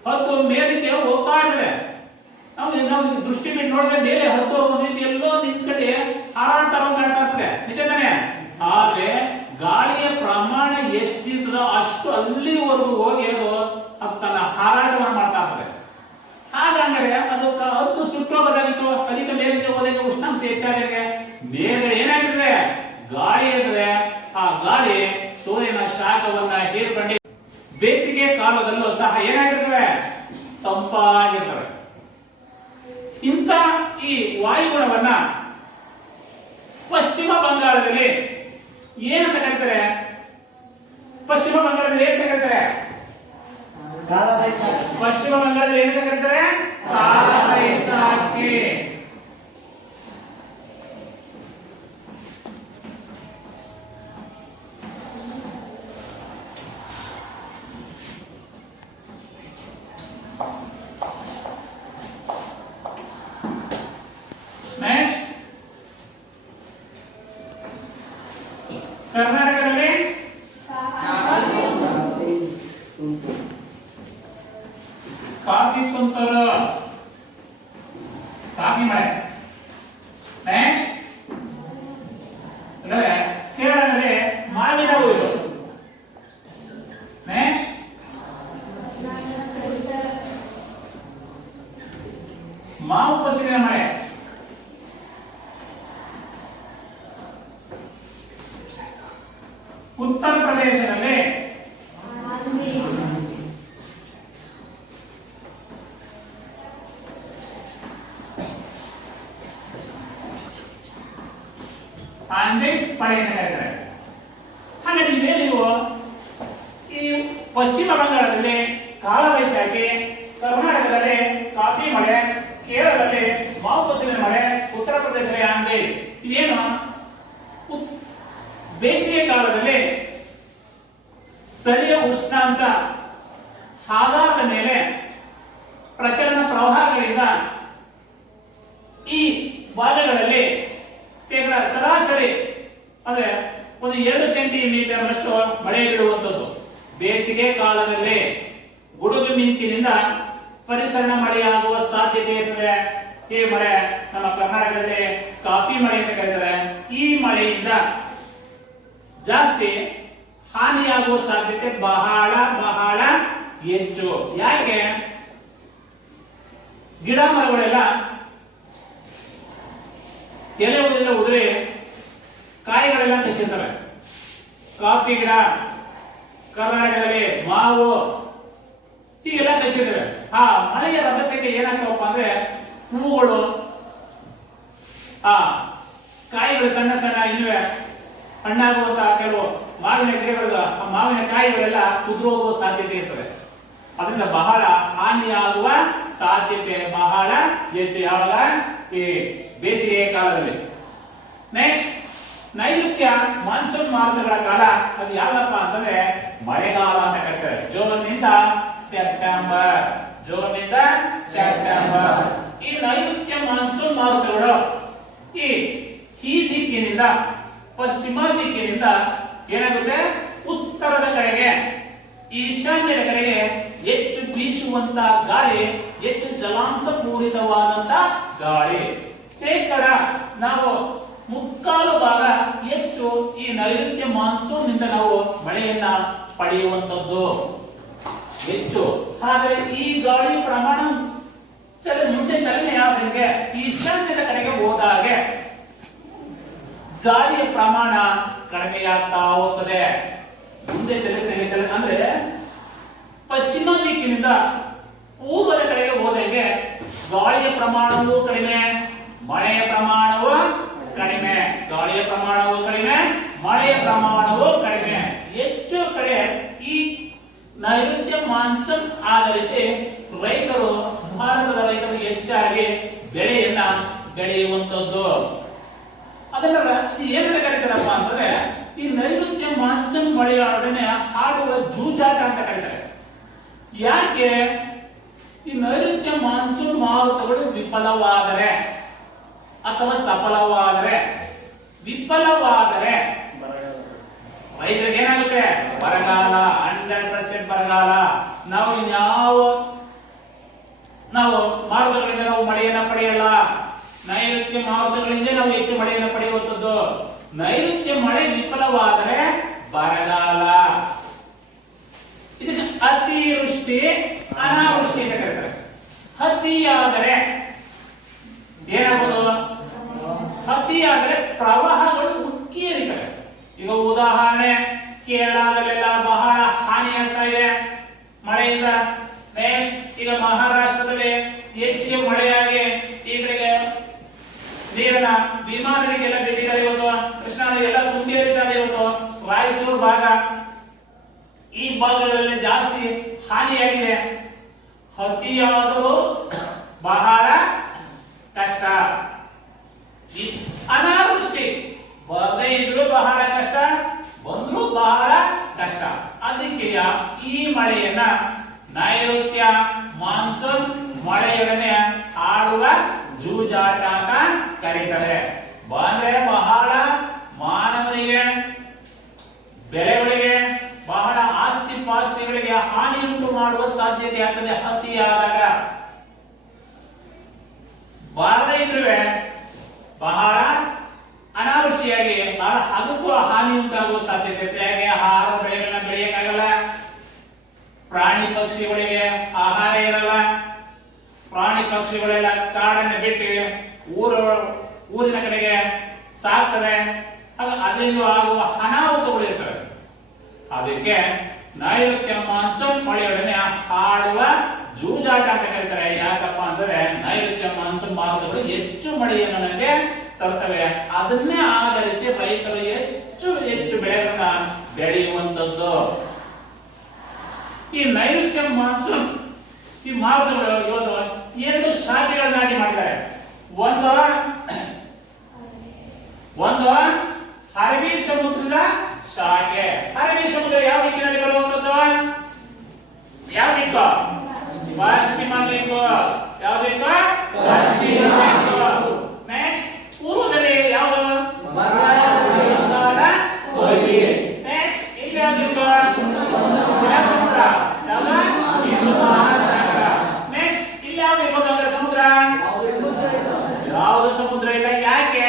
ಹದ್ದು ಮೇಲಕ್ಕೆ ಹೋಗ್ತಾ ಇರ್ತದೆ. ನಾವು ದೃಷ್ಟಿ ಬಿಟ್ಟು ನೋಡಿದ್ರೆ ಮೇಲೆ ಹದ್ದು ರೀತಿ ಎಲ್ಲೋ ನಿಂತ್ಕಡೆ ಹಾರಾಡ್ತಾ ಕಾಣ್ತಾ ಇರ್ತದೆ, ನಿಜ ತಾನೆ? ಆದ್ರೆ ಗಾಳಿಯ ಪ್ರಮಾಣ ಎಷ್ಟಿರ್ತದೋ ಅಷ್ಟು ಅಲ್ಲಿವರೆಗೂ ಹೋಗಿ ಅದು ತನ್ನ ಹಾರಾಟವನ್ನು ಮಾಡ್ತಾ ಇರ್ತದೆ. ಹಾಗಂದ್ರೆ ಅದು ಹದ್ದು ಸುಟ್ಟೋಗೋದಾಗಿತ್ತು, ಅಧಿಕ ಮೇಲಿಗೆ ಹೋದಾಗ ಉಷ್ಣಾಂಶ ಹೆಚ್ಚಾಗಿದೆ. ಮೇಲ್ಗಡೆ ಏನಾಗಿರ್ತದೆ? ಗಾಳಿ ಇರ್ತದೆ. ಆ ಗಾಳಿ ಸೂರ್ಯನ ಶಾಖವನ್ನ ಹೀರ್ಕೊಂಡು ಬೇಸಿಗೆ ಕಾಲದಲ್ಲೂ ಸಹ ಏನಾಗಿರ್ತವೆ? ತಂಪಾಗಿರ್ತವೆ. ಇಂಥ ಈ ವಾಯುಗುಣವನ್ನ ಪಶ್ಚಿಮ ಬಂಗಾಳದಲ್ಲಿ ಏನಂತ ಕರೀತಾರೆ? ಪಶ್ಚಿಮ ಬಂಗಾಳದಲ್ಲಿ ಏನಂತ ಕರೀತಾರೆ? ಪಶ್ಚಿಮ ಬಂಗಾಳದಲ್ಲಿ ಏನಂತ ಕರೀತಾರೆ? ಕಾಲ ಬೈಸಾಖಿ. ನೆಕ್ಸ್ಟ್ ಕರ್ನಾಟಕದಲ್ಲಿ ಕಾಫಿ ತುಂತುರು, ಕಾಫಿ ಮಳೆ. ನೆಕ್ಸ್ಟ್ ಕೇರಳದಲ್ಲಿ ಮಾವಿನ ಹುಯ್ಲು. ನೆಕ್ಸ್ಟ್ ಮಾವು ಫಸಲಿನ ಮಳೆ. ಉತ್ತರ ಪ್ರದೇಶದಲ್ಲಿ ಆಂದೇಸ್ ಮಳೆ ಅಂತ ಕರೀತಾರೆ. ಹಾಗಾದ್ರೆ ಇವೇನಿವು? ಈ ಪಶ್ಚಿಮ ಬಂಗಾಳದಲ್ಲಿ ಕಾಲವೈಶಾಖಿ, ಕರ್ನಾಟಕದಲ್ಲಿ ಕಾಫಿ ಮಳೆ, ಕೇರಳದಲ್ಲಿ ಮಾವು ಫಸಲಿನ ಮಳೆ, ಉತ್ತರ ಪ್ರದೇಶದಲ್ಲಿ ಆಂದೇಸ್. ಇವೇನು? ಬೇಸಿಗೆ ಕಾಲದಲ್ಲಿ ಸ್ಥಳೀಯ ಉಷ್ಣಾಂಶ ಆಧಾರದ ಮೇಲೆ ಪ್ರಚಲನ ಪ್ರವಾಹಗಳಿಂದ ಈ ಭಾಗಗಳಲ್ಲಿ ಸರಾಸರಿ ಅಂದ್ರೆ 2 ಸೆಂಟಿಮೀಟರ್ ಅಷ್ಟು ಮಳೆ ಬೀಳುವಂಥದ್ದು. ಬೇಸಿಗೆ ಕಾಲದಲ್ಲಿ ಗುಡುಗು ಮಿಂಚಿನಿಂದ ಪರಿಸರ ಮಳೆಯಾಗುವ ಸಾಧ್ಯತೆ ಇರ್ತದೆ. ಈ ಮಳೆ ನಮ್ಮ ಕರ್ನಾಟಕದಲ್ಲಿ ಕಾಫಿ ಮಳೆ ಅಂತ ಕರೀತಾರೆ. ಈ ಮಳೆಯಿಂದ ಜಾಸ್ತಿ ಹಾನಿಯಾಗುವ ಸಾಧ್ಯತೆ ಬಹಳ ಬಹಳ ಹೆಚ್ಚು. ಯಾಕೆ? ಗಿಡ ಮರಗಳೆಲ್ಲ ಎಲೆ ಉದುರಿ ಕಾಯಿಗಳೆಲ್ಲ ಕಚ್ಚಿರ್ತವೆ. ಕಾಫಿ ಗಿಡ ಕರ್ನಾಟಕದಲ್ಲಿ ಮಾವು ಹೀಗೆಲ್ಲ ಕಚ್ಚಿರ್ತವೆ. ಆ ಮಳೆಯ ರಭಸಕ್ಕೆ ಏನಾಗ್ತವಪ್ಪ ಅಂದ್ರೆ ಹೂವುಗಳು, ಕಾಯಿಗಳು ಸಣ್ಣ ಸಣ್ಣ ಇನ್ನುವೆ ಹಣ್ಣಾಗುವಂತಹ ಕೆಲವು ಮಾವಿನ ಗಿಡಗಳ ಮಾವಿನ ಕಾಯಿಗಳೆಲ್ಲ ಉದುರೋಗುವ ಸಾಧ್ಯತೆ ಇರ್ತದೆ. ಅದರಿಂದ ಬಹಳ ಹಾನಿಯಾಗುವ ಸಾಧ್ಯತೆ ಬಹಳ ಹೆಚ್ಚು. ಯಾವಾಗ? ಈ ಬೇಸಿಗೆ ಕಾಲದಲ್ಲಿ. ನೆಕ್ಸ್ಟ್ ನೈಋತ್ಯ ಮಾನ್ಸೂನ್ ಮಾರುತಗಳ ಕಾಲ. ಅದು ಯಾವಪ್ಪ ಅಂತಂದ್ರೆ ಮಳೆಗಾಲ ಅಂತ ಕರೀತಾರೆ. ಜೂನ್ನಿಂದ ಸೆಪ್ಟೆಂಬರ್. ಈ ನೈಋತ್ಯ ಮಾನ್ಸೂನ್ ಮಾರುತಗಳು ಈ ದಿಕ್ಕಿನಿಂದ ಪಶ್ಚಿಮ ದಿಕ್ಕಿನಿಂದ ಏನಾಗುತ್ತೆ? ಉತ್ತರದ ಕಡೆಗೆ, ಈಶಾನ್ಯದ ಕಡೆಗೆ ಹೆಚ್ಚು ಬೀಸುವಂತ ಗಾಳಿ, ಹೆಚ್ಚು ಜಲಾಂಶ ಪೂರಿತವಾದಂತ ಗಾಳಿ. ಶೇಕಡ ನಾವು 3/4 ಭಾಗ ಹೆಚ್ಚು ಈ ನೈಋತ್ಯ ಮಾನ್ಸೂನ್ ನಿಂದ ನಾವು ಮಳೆಯನ್ನ ಪಡೆಯುವಂತದ್ದು ಹೆಚ್ಚು. ಆದರೆ ಈ ಗಾಳಿ ಪ್ರಮಾಣ ಮುಂದೆ ಚಲನೆ ಯಾವಾಗ ಈಶಾನ್ಯದ ಕಡೆಗೆ ಹೋದಾಗೆ ಗಾಳಿಯ ಪ್ರಮಾಣ ಕಡಿಮೆಯಾಗ್ತಾ ಹೋಗ್ತದೆ. ಮುಂದೆ ಚಲಿಸಿದ ಅಂದ್ರೆ ಪಶ್ಚಿಮ ದಿಕ್ಕಿನಿಂದ ಪೂರ್ವದ ಕಡೆಗೆ ಹೋದಂಗೆ ಗಾಳಿಯ ಪ್ರಮಾಣವೂ ಕಡಿಮೆ, ಮಳೆಯ ಪ್ರಮಾಣವೂ ಕಡಿಮೆ. ಗಾಳಿಯ ಪ್ರಮಾಣವೂ ಕಡಿಮೆ, ಮಳೆಯ ಪ್ರಮಾಣವೂ ಕಡಿಮೆ. ಹೆಚ್ಚು ಕಡೆ ಈ ನೈಋತ್ಯ ಮಾನ್ಸೂನ್ ಆಧರಿಸಿ ರೈತರು, ಭಾರತದ ರೈತರು ಹೆಚ್ಚಾಗಿ ಬೆಳೆಯನ್ನ ಬೆಳೆಯುವಂತದ್ದು. ಅದನ್ನ ಏನಂತ ಕರೀತಾರಪ್ಪ ಅಂತಂದ್ರೆ ಈ ನೈಋತ್ಯ ಮಾನ್ಸೂನ್ ಮಳೆಯೊಡನೆ ಆಡುವ ಜೂಜಾಟ ಅಂತ ಕರೀತಾರೆ. ಯಾಕೆ? ಈ ನೈಋತ್ಯ ಮಾನ್ಸೂನ್ ಮಾರುತಗಳು ವಿಫಲವಾದರೆ ಅಥವಾ ಸಫಲವಾದರೆ, ವಿಫಲವಾದರೆ ರೈತರಿಗೆ ಏನಾಗುತ್ತೆ? ಬರಗಾಲ, 100% ಬರಗಾಲ. ನಾವು ಮಾರುತಗಳಿಂದ ನಾವು ಮಳೆಯನ್ನ ಪಡೆಯಲ್ಲ. ನೈಋತ್ಯ ಮಾರುತಗಳಿಂದ ನಾವು ಹೆಚ್ಚು ಮಳೆಯನ್ನು ಪಡೆಯುವಂತದ್ದು. ನೈಋತ್ಯ ಮಳೆ ವಿಫಲವಾದರೆ ಬರಗಾಲ. ಇದಕ್ಕೆ ಅತಿವೃಷ್ಟಿ, ಅನಾವೃಷ್ಟಿ ಅಂತ ಕರೀತಾರೆ. ಅತಿಯಾದರೆ ಏನಾಗೋದು? ಅತಿಯಾದರೆ ಪ್ರವಾಹಗಳು ಉಕ್ಕಿ ಹರಿತವೆ. ಈಗ ಉದಾಹರಣೆ ಕೇರಳದಲ್ಲೆಲ್ಲ ಬಹಳ ಹಾನಿ ಆಗ್ತಾ ಇದೆ ಮಳೆಯಿಂದ. ನೆಕ್ಸ್ಟ್ ಈಗ ಮಹಾರಾಷ್ಟ್ರದಲ್ಲಿ ಹೆಚ್ಚಿಗೆ ಮಳೆಯಾಗಿ ಈ ಕಡೆಗೆ ನೀರನ್ನ ಭೀಮಾ ನದಿಗೆಲ್ಲ ಬಿಟ್ಟಿದ್ದಾರೆ. ಇವತ್ತು ಕೃಷ್ಣಾ ನದಿ ಎಲ್ಲ ತುಂಬಿ ಹರಿತಾ ಇದೆ ಇವತ್ತು. ರಾಯಚೂರು ಭಾಗ ಈ ಭಾಗಗಳಲ್ಲಿ ಜಾಸ್ತಿ ಹಾನಿಯಾಗಿದೆ. ಅತಿಯಾದರೂ ಬಹಳ ಕಷ್ಟ. ಅನಾವೃಷ್ಟಿ ಬರದೇ ಇದ್ರು ಬಹಳ ಕಷ್ಟ, ಬಂದ್ರು ಬಹಳ ಕಷ್ಟ. ಅದಕ್ಕೆ ಈ ಮಳೆಯನ್ನ ನೈಋತ್ಯ ಮಾನ್ಸೂನ್ ಮಳೆಯೊಡನೆ ಆಡುವ ಜೂಜಾಟ ಅಂತ ಕರೀತಾರೆ. ಬಂದ್ರೆ ಬಹಳ ಮಾನವನಿಗೆ, ಬೆಳೆಗಳಿಗೆ, ಬಹಳ ಆಸ್ತಿ ಪಾಸ್ತಿಗಳಿಗೆ ಹಾನಿ ಉಂಟು ಮಾಡುವ ಸಾಧ್ಯತೆ ಆಗ್ತದೆ ಅತಿಯಾದಾಗ. ಬಾರದೇ ಇದ್ರೂ ಬಹಳ ಅನಾವೃಷ್ಟಿಯಾಗಿ ಅದಕ್ಕೂ ಹಾನಿ ಉಂಟಾಗುವ ಸಾಧ್ಯತೆ ಇರುತ್ತೆ. ಯಾಕೆ ಆಹಾರ ಬೆಳೆಗಳನ್ನ ಬೆಳೆಯಕ್ಕಾಗಲ್ಲ, ಪ್ರಾಣಿ ಪಕ್ಷಿಗಳಿಗೆ ಆಹಾರ ಇರಲ್ಲ, ಪ್ರಾಣಿ ಪಕ್ಷಿಗಳೆಲ್ಲ ಕಾಡನ್ನು ಬಿಟ್ಟು ಊರಿನ ಕಡೆಗೆ ಸಾಕ್ತವೆ. ಅದರಿಂದ ಆಗುವ ಅನಾಹುತಗಳು ಇರ್ತವೆ. ಅದಕ್ಕೆ ನೈಋತ್ಯ ಮಾನ್ಸೂನ್ ಮಳೆಯೊಡನೆ ಆಡುವ ಜೂಜಾಟ ಅಂತ ಕರೀತಾರೆ. ಯಾಕಪ್ಪ ಅಂದ್ರೆ ನೈಋತ್ಯ ಮಾನ್ಸೂನ್ ಮಾರುತಗಳು ಹೆಚ್ಚು ಮಳೆಯನ್ನು ನಮಗೆ ತರ್ತವೆ. ಅದನ್ನೇ ಆಧರಿಸಿ ರೈತರು ಹೆಚ್ಚು ಹೆಚ್ಚು ಬೆಳೆಗಳನ್ನ ಬೆಳೆಯುವಂತದ್ದು. ಈ ನೈಋತ್ಯ ಮಾನ್ಸೂನ್ ಈ ಮಾರುತಗಳು ಇವತ್ತು ಎರಡು ಶಾಖೆಗಳನ್ನಾಗಿ ಮಾಡಿದ್ದಾರೆ. ಒಂದು ಅರಬ್ಬಿ ಸಮುದ್ರದ ಶಾಖೆ. ಅರಬ್ಬಿ ಸಮುದ್ರ ಯಾವ ದಿಕ್ಕಿನಲ್ಲಿ ಬರುವಂತದ್ದು? ಯಾವ ದಿಕ್ಕು? ಪಶ್ಚಿಮ ದಿಕ್ಕು. ಯಾವ ದಿಕ್ಕು? ಪಶ್ಚಿಮ ದಿಕ್ಕು. ನೆಕ್ಸ್ಟ್ ಪೂರ್ವದಲ್ಲಿ ಯಾವುದು? ಬಂಗಾಳ ಕೊಲ್ಲಿ. ನೆಕ್ಸ್ಟ್ ಇಲ್ಲಿ ಯಾವ ದಿಕ್ಕು? ಯಾವ ಸಮುದ್ರ? ಯಾವುದು? ಹಿಂದೂ ಮಹಾಸಾಗರ. ನೆಕ್ಸ್ಟ್ ಇಲ್ಲಿ ಯಾವುದು ಇರ್ಬೋದು ಅಂದ್ರೆ ಸಮುದ್ರ? ಯಾವುದು ಸಮುದ್ರ ಇಲ್ಲ. ಯಾಕೆ?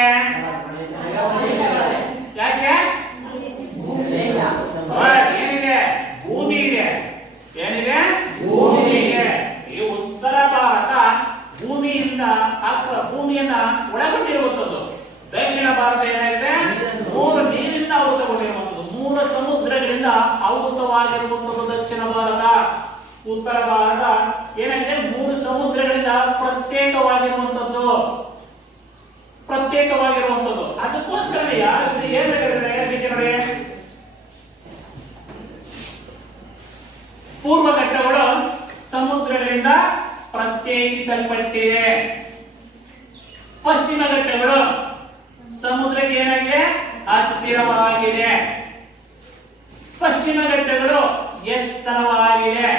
ಯಾಕೆ? ಏನಿದೆ? ಭೂಮಿ ಇದೆ. ಏನಿದೆ? ಭೂಮಿ ಇದೆ. ಈ ಉತ್ತರ ಭಾರತ ಭೂಮಿಯನ್ನ ಒಳಗೊಂಡಿರುವಂತದ್ದು. ದಕ್ಷಿಣ ಭಾರತ ಏನಾಗಿದೆ? ಮೂರು ನೀರಿನಿಂದ ಆವೃತಗೊಂಡಿರುವಂತದ್ದು, ಮೂರು ಸಮುದ್ರಗಳಿಂದ ಆವೃತವಾಗಿರುವಂತದ್ದು ದಕ್ಷಿಣ ಭಾರತ. ಉತ್ತರ ಭಾರತ ಏನಾಗಿದೆ? ಮೂರು ಸಮುದ್ರಗಳಿಂದ ಪ್ರತ್ಯೇಕವಾಗಿರುವಂತದ್ದು. ಅದಕ್ಕೋಸ್ಕರ ಏನ್ ಬೇಕಾದ್ರೆ ಪೂರ್ವ ಘಟ್ಟಗಳು ಸಮುದ್ರಗಳಿಂದ ಪ್ರತ್ಯೇಕಿಸಲ್ಪಟ್ಟಿವೆ. ಪಶ್ಚಿಮ ಘಟ್ಟಗಳು ಸಮುದ್ರಕ್ಕೆ ಏನಾಗಿದೆ? ಹತ್ತಿರವಾಗಿದೆ. ಪಶ್ಚಿಮ ಘಟ್ಟಗಳು ಎತ್ತರವಾಗಿದೆ.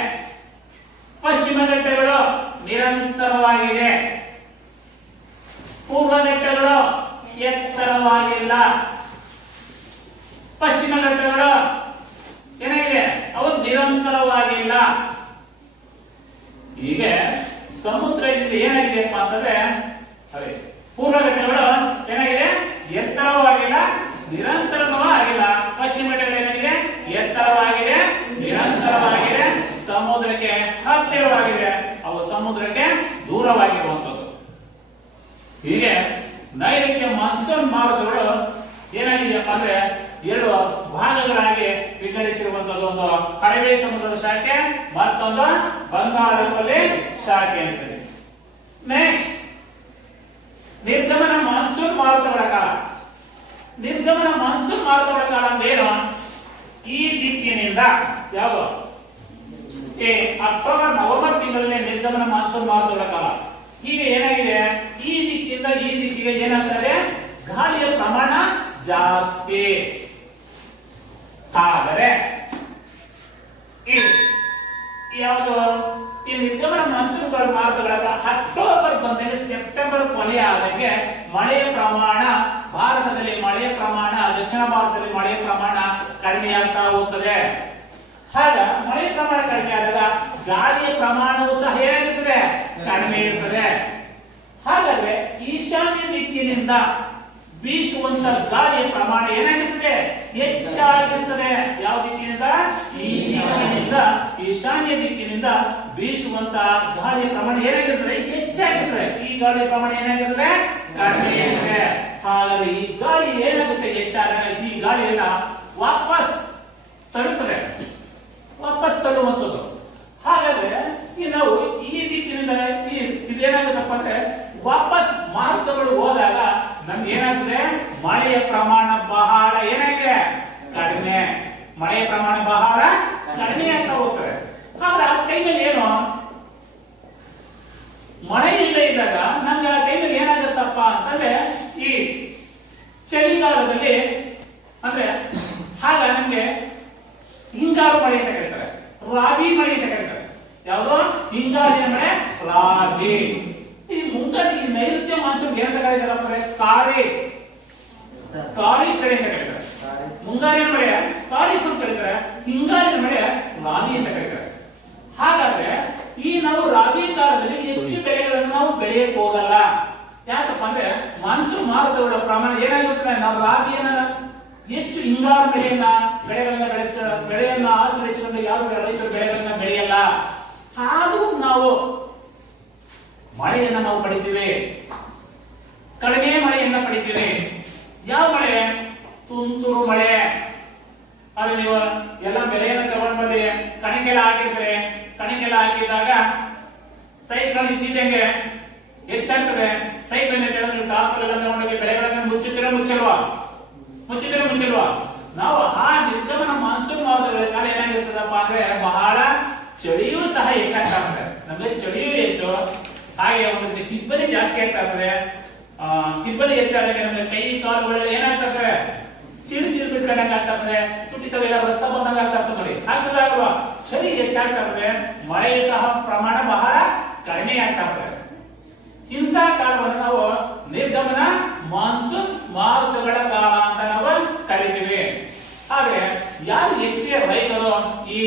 ಪಶ್ಚಿಮ ಘಟ್ಟಗಳು ನಿರಂತರವಾಗಿದೆ. ಪೂರ್ವ ಘಟ್ಟಗಳು ಎತ್ತರವಾಗಿಲ್ಲ. ಪಶ್ಚಿಮ ಘಟ್ಟಗಳು ಏನಾಗಿದೆ? ಅವು ನಿರಂತರವಾಗಿಲ್ಲ. ಹೀಗೆ ಸಮುದ್ರದಿಂದ ಏನಾಗಿದೆಯಪ್ಪ ಅಂತಂದ್ರೆ ಪೂರ್ವ ಘಟ್ಟಗಳು ಏನಾಗಿದೆ? ಎತ್ತರವಾಗಿಲ್ಲ, ನಿರಂತರವೂ ಆಗಿಲ್ಲ. ಪಶ್ಚಿಮ ಘಟ್ಟಗಳು ಏನಾಗಿದೆ? ಎತ್ತರವಾಗಿದೆ, ನಿರಂತರವಾಗಿದೆ, ಸಮುದ್ರಕ್ಕೆ ಹತ್ತಿರವಾಗಿದೆ, ಅವು ಸಮುದ್ರಕ್ಕೆ ದೂರವಾಗಿರುವಂತದ್ದು. ಹೀಗೆ ನೈಋತ್ಯ ಮಾನ್ಸೂನ್ ಮಾರುತಗಳು ಏನಾಗಿದೆಯಪ್ಪ ಅಂದ್ರೆ ಎರಡು ಭಾಗಗಳಾಗಿ ವಿಂಗಡಿಸಿರುವಂತದ್ದು. ಒಂದು ಅರಬ್ಬಿ ಸಮುದ್ರದ ಶಾಖೆ, ಮತ್ತೊಂದು ಬಂಗಾಳ ಕೊಲ್ಲಿ ಶಾಖೆ ಅಂತದೆ. ನೆಕ್ಸ್ಟ್ ನಿರ್ಗಮನ ಮಾನ್ಸೂನ್ ಮಾರುತಗಳ ಕಾಲ. ನಿರ್ಗಮನ ಮಾನ್ಸೂನ್ ಮಾರುತಗಳ ಕಾಲ ಅಂದ್ರೇನು? ಈ ದಿಕ್ಕಿನಿಂದ ಯಾವುದು? ಅಕ್ಟೋಬರ್ ನವೆಂಬರ್ ತಿಂಗಳಲ್ಲಿ ನಿರ್ಗಮನ ಮಾನ್ಸೂನ್ ಮಾರುತಗಳ ಕಾಲ. ಈಗ ಏನಾಗಿದೆ? ಈ ದಿಕ್ಕಿಂದ ಈ ದಿಕ್ಕಿಗೆ ಏನಾಗ್ತದೆ? ಗಾಳಿಯ ಪ್ರಮಾಣ ಜಾಸ್ತಿ. ಆದರೆ ಯಾವುದು? ಈ ನಿರ್ಗಮನ ಮಾನ್ಸೂನ್ ಮಾರುತಗಳ ಅಕ್ಟೋಬರ್ ಬಂದಾಗ ಸೆಪ್ಟೆಂಬರ್ ಕೊನೆ ಆದಂಗೆ ಮಳೆಯ ಪ್ರಮಾಣ ಭಾರತದಲ್ಲಿ, ಮಳೆಯ ಪ್ರಮಾಣ ದಕ್ಷಿಣ ಭಾರತದಲ್ಲಿ ಮಳೆಯ ಪ್ರಮಾಣ ಕಡಿಮೆಯಾಗ್ತಾ ಹೋಗ್ತದೆ. ಆಗ ಮಳೆಯ ಪ್ರಮಾಣ ಕಡಿಮೆ ಆದಾಗ ಗಾಳಿಯ ಪ್ರಮಾಣವು ಸಹ ಏನಾಗಿರ್ತದೆ? ಕಡಿಮೆ ಇರ್ತದೆ. ಹಾಗಾದ್ರೆ ಈಶಾನ್ಯ ದಿಕ್ಕಿನಿಂದ ಬೀಸುವಂತ ಗಾಳಿಯ ಪ್ರಮಾಣ ಏನಾಗಿರ್ತದೆ? ಹೆಚ್ಚಾಗಿರ್ತದೆ. ಯಾವ ದಿಕ್ಕಿನಿಂದ? ಈಶಾನ್ಯ ದಿಕ್ಕಿನಿಂದ ಬೀಸುವಂತ ಗಾಳಿಯ ಪ್ರಮಾಣ ಏನಾಗಿರ್ತದೆ? ಹೆಚ್ಚಾಗಿರ್ತದೆ. ಈ ಗಾಳಿಯ ಪ್ರಮಾಣ ಏನಾಗಿರ್ತದೆ? ಕಡಿಮೆ ಇರ್ತದೆ. ಹಾಗಾದ್ರೆ ಈ ಗಾಳಿ ಏನಾಗುತ್ತೆ? ಹೆಚ್ಚಾದಾಗ ಈ ಗಾಳಿಯನ್ನ ವಾಪಸ್ ತಳ್ಳುವಂಥದ್ದು. ಹಾಗಾದ್ರೆ ನಾವು ಈ ದಿಕ್ಕಿನಿಂದ ಇದೇನಾಗುತ್ತಪ್ಪ ಅಂದ್ರೆ ವಾಪಸ್ ಮಾರುತಗಳು ಹೋದಾಗ ನಮ್ಗೆ ಏನಾಗ್ತದೆ? ಮಳೆಯ ಪ್ರಮಾಣ ಬಹಳ ಏನಾಗಿದೆ? ಕಡಿಮೆ. ಮಳೆಯ ಪ್ರಮಾಣ ಬಹಳ ಕಡಿಮೆ ಆಗ್ತಾ ಹೋಗ್ತದೆ. ಆದ್ರೆ ಆ ಟೈಮಲ್ಲಿ ಏನು ಮಳೆ ಇಲ್ಲದೆ ಇದ್ದಾಗ ನಮ್ಗೆ ಆ ಟೈಮಲ್ಲಿ ಏನಾಗುತ್ತಪ್ಪ ಅಂತಂದ್ರೆ ಈ ಚಳಿಗಾಲದಲ್ಲಿ ಅಂದ್ರೆ ಆಗ ನಮ್ಗೆ ಹಿಂಗಾರು ಮಳೆ ಅಂತ ಕರೀತಾರೆ, ರಾಬಿ ಮಳೆ ಅಂತ ಕರೀತಾರೆ. ಯಾವುದು ಹಿಂಗಾರಿನ ಮಳೆ ರಾಬಿ. ಈ ಮುಂಗಾರು ಈ ನೈಋತ್ಯ ಮಾನ್ಸೂನ್ ಏನಂತ ಕರೀತಾರೆ? ಖಾರಿಫ್ ಬೆಳೆ ಅಂತ ಕರೀತಾರೆ. ಮುಂಗಾರಿನ ಮಳೆ ಖಾರಿಫ್ ಅಂತ ಕರೀತಾರೆ, ಹಿಂಗಾರಿನ ಮಳೆ ರಾಬಿ ಅಂತ ಕರೀತಾರೆ. ಹಾಗಾದ್ರೆ ಈ ನಾವು ರಾಬಿ ಕಾಲದಲ್ಲಿ ಹೆಚ್ಚು ಬೆಳೆಗಳನ್ನು ನಾವು ಬೆಳೆಯಕ್ಕೆ ಹೋಗಲ್ಲ. ಯಾಕಪ್ಪ ಅಂದ್ರೆ ಮಾನ್ಸೂನ್ ಮಾರುತಗಳ ಪ್ರಮಾಣ ಏನಾಗಿರುತ್ತದೆ, ನಾವು ರಾಬಿಯನ್ನ ಹೆಚ್ಚು ಹಿಂಗಾರು ಬೆಳೆಗಳನ್ನ ಬೆಳೆಯನ್ನ ಆಶ್ರಯಿಸಿಕೊಂಡು ಯಾವ ರೈತರು ಬೆಳೆಗಳನ್ನ ಬೆಳೆಯಲ್ಲ. ಹಾಗೂ ನಾವು ಮಳೆಯನ್ನ ನಾವು ಪಡಿತೀವಿ, ಕಡಿಮೆ ಮಳೆಯನ್ನ ಪಡಿತೀವಿ. ಯಾವ ಮಳೆ? ತುಂತುರು ಮಳೆ. ಅದು ನೀವು ಎಲ್ಲ ಬೆಳೆಯನ್ನು ತಗೊಂಡ್ ಬಂದು ಕಣಿಕೆಲ್ಲ ಹಾಕಿದ್ರೆ, ಕಣಿಕೆಲ್ಲ ಹಾಕಿದಾಗ ಸೈಕ್ಲೋನ್ ಇದ್ದಂಗೆ ಹೆಚ್ಚಾಗ್ತದೆ. ಸೈಕ್ಲೋನ್ ಹೆಚ್ಚಾದ್ರೆ ಟಾರ್ಪಲ್ ಎಲ್ಲ ತಗೊಂಡೋಗಿ ಬೆಳೆಗಳನ್ನ ಮುಚ್ಚಲ್ವಾ? ನಾವು ಆ ನಿರ್ಗಮನ ಮಾನ್ಸೂನ್ ಮಾರುತಗಳ ಕಾಲ ಏನಾಗಿರ್ತದಪ್ಪ ಅಂದ್ರೆ ಬಹಳ ಚಳಿಯೂ ಸಹ ಹೆಚ್ಚಾಗ್ತಾ ಇರ್ತದೆ. ನಮಗೆ ಚಳಿಯೂ ಹೆಚ್ಚು, ಹಾಗೆ ಒಂದು ಇಬ್ಬನಿ ಜಾಸ್ತಿ ಆಗ್ತಾ ಇರ್ತದೆ. ಇಬ್ಬನಿ ಹೆಚ್ಚಾದಾಗ ನಮಗೆ ಕೈ ಕಾಲುಗಳೆಲ್ಲ ಏನಾಗ್ತದೆ, ಸಿಡಿಸಿಲ್ ಬಿಟ್ಕೊಂಡಂಗೆ ಆಗ್ತಾ ಇರ್ತದೆ, ತುಟಿತವೆಲ್ಲ ರಕ್ತ ಬಂದಂಗೆ ಆಗ್ತಾ ಇರ್ತದೆ. ನೋಡಿ ಆಗ್ತದಾಗಲ್ವಾ? ಚಳಿ ಹೆಚ್ಚಾಗ್ತಾ ಇರ್ತದೆ, ಮಳೆಯೂ ಸಹ ಪ್ರಮಾಣ ಬಹಳ ಕಡಿಮೆ ಆಗ್ತಾ ಇರ್ತದೆ. ಇಂಥ ಕಾಲವನ್ನು ನಾವು ನಿರ್ಗಮನ ಮಾನ್ಸೂನ್ ಮಾರುತಗಳ ಕಾಲ ಅಂತ ನಾವು ಕರಿತೀವಿ. ಆದ್ರೆ ಯಾರು ಹೆಚ್ಚಿಗೆ ರೈತರು ಈ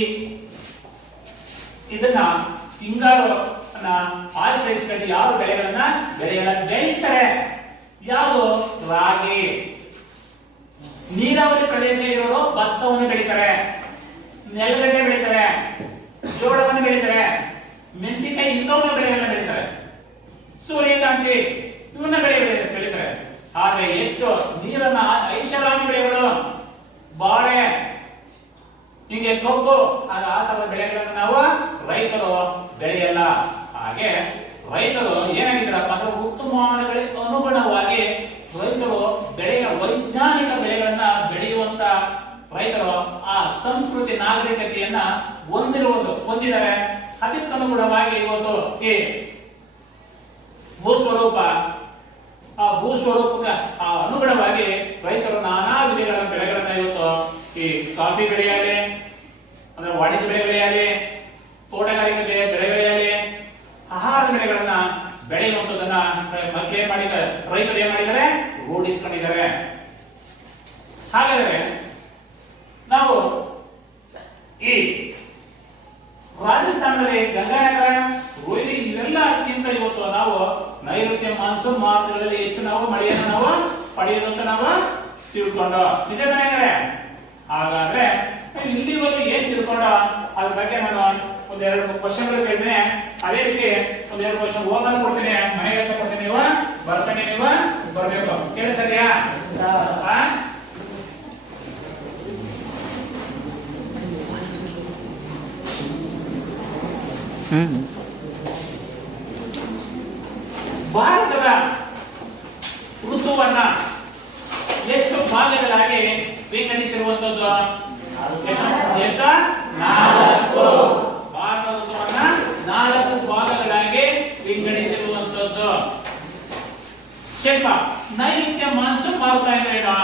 ಇದನ್ನ ಹಿಂಗಾರು ಆಶ್ರಯಿಸಿಕೊಂಡು ಯಾವ ಬೆಳೆಗಳನ್ನ ಬೆಳೀತಾರೆ? ಯಾವುದು? ರಾಗಿ. ನೀರಾವರಿ ಪ್ರದೇಶ ಇರೋರು ಭತ್ತವನ್ನು ಬೆಳೀತಾರೆ, ನೆಲಗಡ್ಡೆ ಬೆಳೀತಾರೆ, ಜೋಳವನ್ನು ಬೆಳೀತಾರೆ, ಮೆಣಸಿನಕಾಯಿ ಇಂಥವನ್ನ ಬೆಳೆಗಳನ್ನ ಬೆಳೀತಾರೆ, ಸೂರ್ಯಕಾಂತಿ ಇವನ್ನ ಬೆಳೀತಾರೆ. ಆದ್ರೆ ಹೆಚ್ಚು ನೀರನ್ನ ಐಷಾರಾಮಿ ಬೆಳೆಗಳು ಬಾಳೆ, ಹೀಗೆ ಕಬ್ಬು ಆ ತರದ ಬೆಳೆಗಳನ್ನು ನಾವು ರೈತರು ಬೆಳೆಯಲ್ಲ. ಹಾಗೆ ರೈತರು ಏನಾಗಿದ್ದಾರಪ್ಪ ಅಂದ್ರೆ ಋತುಮಾನಗಳಿಗೆ ಅನುಗುಣವಾಗಿ ರೈತರು ವೈಜ್ಞಾನಿಕ ಬೆಳೆಗಳನ್ನ ಬೆಳೆಯುವಂತ ರೈತರು ಆ ಸಂಸ್ಕೃತಿ ನಾಗರಿಕತೆಯನ್ನ ಹೊಂದಿದ್ದಾರೆ. ಅದಕ್ಕನುಗುಣವಾಗಿ ಇವತ್ತು ಈ ಭೂಸ್ವರೂಪ, ಆ ಭೂಸ್ವರೂಪಕ್ಕೆ ಅನುಗುಣವಾಗಿ ರೈತರು ನಾನಾ ವಿಧಗಳ ಬೆಳೆಗಳನ್ನ ಇವತ್ತು ಈ ಕಾಫಿ ಬೆಳೆಯಾಲಿ, ಅಂದ್ರೆ ವಾಣಿಜ್ಯ ಬೆಳೆ ಬೆಳೆಯಾಲಿ, ತೋಟಗಾರಿಕೆ ಬೆಳೆ ಬೆಳೆಯಾಲಿ, ಆಹಾರದ ಬೆಳೆಗಳನ್ನ ಬೆಳೆಯುವಂಥದ್ದನ್ನ ಮಕ್ಕಳು ಏನ್ ಮಾಡಿದ್ದಾರೆ, ರೈತರು ಏನ್ ಮಾಡಿದ್ದಾರೆ, ರೂಢಿಸ್ಕೊಂಡಿದ್ದಾರೆ. ಹಾಗಾದ್ರೆ ನಾವು ಈ ರಾಜಸ್ಥಾನದಲ್ಲಿ ಗಂಗಾನಗರ, ರೋಹಿಣಿ ಇವೆಲ್ಲಕ್ಕಿಂತ ಇವತ್ತು ನಾವು ನೈಋತ್ಯ ಮಾನ್ಸೂನ್ ಮಾರುತಗಳಲ್ಲಿ ಹೆಚ್ಚು ನಾವು ಮಳೆಯನ್ನು ನಾವು ಪಡೆಯುವಂತ ನಾವು ತಿಳ್ಕೊಂಡು ನಿಜ ತಾನೇ? ಹಾಗಾದ್ರೆ ಇಲ್ಲಿವರೆಗೆ ಏನ್ ತಿಳ್ಕೊಂಡು ಅದ್ರ ಬಗ್ಗೆ ನಾನು ಒಂದೆರಡು ಕ್ವಶನ್ಗಳು ಕೇಳ್ತೇನೆ. ಅದೇ ರೀತಿ ಒಂದೆರಡು ಕ್ವಶನ್ ಹೋಮ್ವರ್ಕ್ ಕೊಡ್ತೀನಿ, ಮನೆ ಕೆಲಸ ಕೊಡ್ತೀನಿ, ನೀವು ಬರ್ತಾನೆ, ನೀವು ಬರ್ಬೇಕು. ಕೇಳಿಸ್ತಿದ್ಯಾ? ಭಾರತದ ಋತುವನ್ನ ಎಷ್ಟು ಭಾಗಗಳಾಗಿ ವಿಂಗಡಿಸಿರುವಂತದ್ದು? ಎಷ್ಟು? 4. ಭಾರತದ ಋತುವನ್ನ 4 ಭಾಗಗಳಾಗಿ ವಿಂಗಡಿಸಿರುವಂತದ್ದು. ಶಿಲ್ಪ, ನೈಋತ್ಯ ಮಾನ್ಸೂನ್ ಮಾರುತ ಅಂದ್ರೇನು?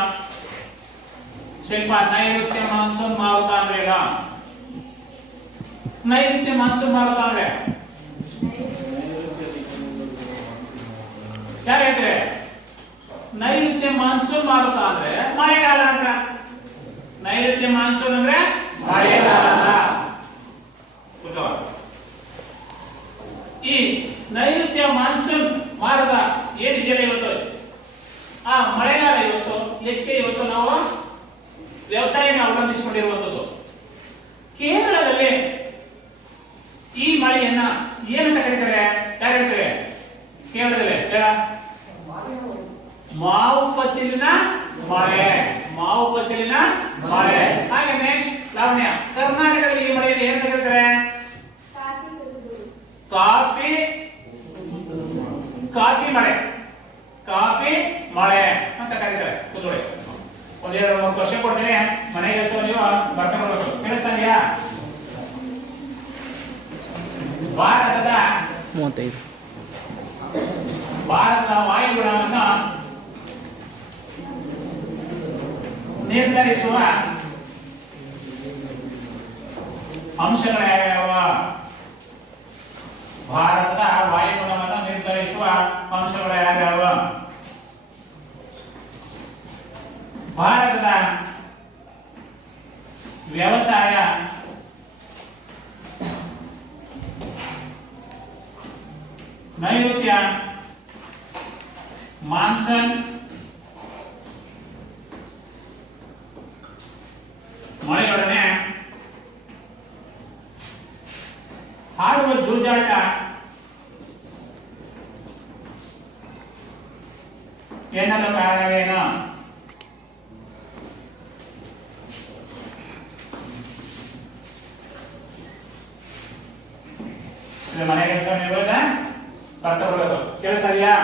ಶಿಲ್ಪ, ನೈಋತ್ಯ ಮಾನ್ಸೂನ್ ಮಾರುತ ಅಂದ್ರೇನು? ನೈಋತ್ಯ ಮಾನ್ಸೂನ್ ಮಾರುತ ಅಂದ್ರೆ ಯಾರು ಹೇಳ್ತಾರೆ? ನೈಋತ್ಯ ಮಾನ್ಸೂನ್ ಮಾರುತ ಅಂದ್ರೆ ಮಳೆಗಾಲ ಅಂತ. ನೈಋತ್ಯ ಮಾನ್ಸೂನ್ ಅಂದ್ರೆ ಮಳೆಗಾಲ ಅಂತ. ಈ ನೈಋತ್ಯ ಮಾನ್ಸೂನ್ ಮಾರುತ ಏನಿದೆಯಲ್ಲ ಇವತ್ತು, ಆ ಮಳೆಗಾಲ ಇವತ್ತು ಹೆಚ್ಚಿಗೆ ಇವತ್ತು ನಾವು ವ್ಯವಸಾಯನ ಅವಲಂಬಿಸಿಕೊಂಡಿರುವಂತದ್ದು. ಕೇರಳದಲ್ಲಿ ಈ ಮಳೆಯನ್ನ ಏನಂತ ಕರೀತಾರೆ? ಯಾರು ಹೇಳ್ತಾರೆ? ಕೇರಳದಲ್ಲಿ ಮಾವು ಫಸಲಿನ ಮಳೆ, ಮಾವು ಫಸಲಿನ ಮಳೆ. ಹಾಗೆ ನೆಕ್ಸ್ಟ್ ಲಾವಣ್ಯ, ಕರ್ನಾಟಕದಲ್ಲಿ ಈ ಮಳೆಯನ್ನು ಏನಂತ ಕರೀತಾರೆ? ಕಾಫಿ ಮಳೆ, ಕಾಫಿ ಮಳೆ ಅಂತ ಕರೀತಾರೆ. ಕೂತ್ಕೊಳ್ಳಿ. ಒಂದೆರಡು ಮೂರು ವರ್ಷ ಕೊಡ್ತೀನಿ ಮನೆ ಕೆಲಸ ನೀವು ಬರ್ಕೊಂಡು ಬರ್ಬೇಕು ಕೇಳಿಸ್ತಾ ಇದೆಯಾ ಭಾರತದ 35 ಭಾರತದ ವಾಯುಗುಣವನ್ನು ನಿರ್ಧರಿಸುವ ಅಂಶಗಳು ಯಾವ್ಯಾವ ಭಾರತದ ವಾಯುಗುಣವನ್ನು ನಿರ್ಧರಿಸುವ ಅಂಶಗಳು ಯಾವ್ಯಾವ ಭಾರತದ ವ್ಯವಸಾಯ ನೈಋತ್ಯ ಮಾನ್ಸೂನ್ ಮಳೆಯೊಡನೆ ಹಾಡುವ ಜೂಜಾಟ ಎನ್ನಲು ಕಾರಣವೇನು ಮನೆ ಕೆಲಸ ಬರ್ತಾ ಬರ್ಬೇಕು ಕೆಲಸ ಇದೆಯಾ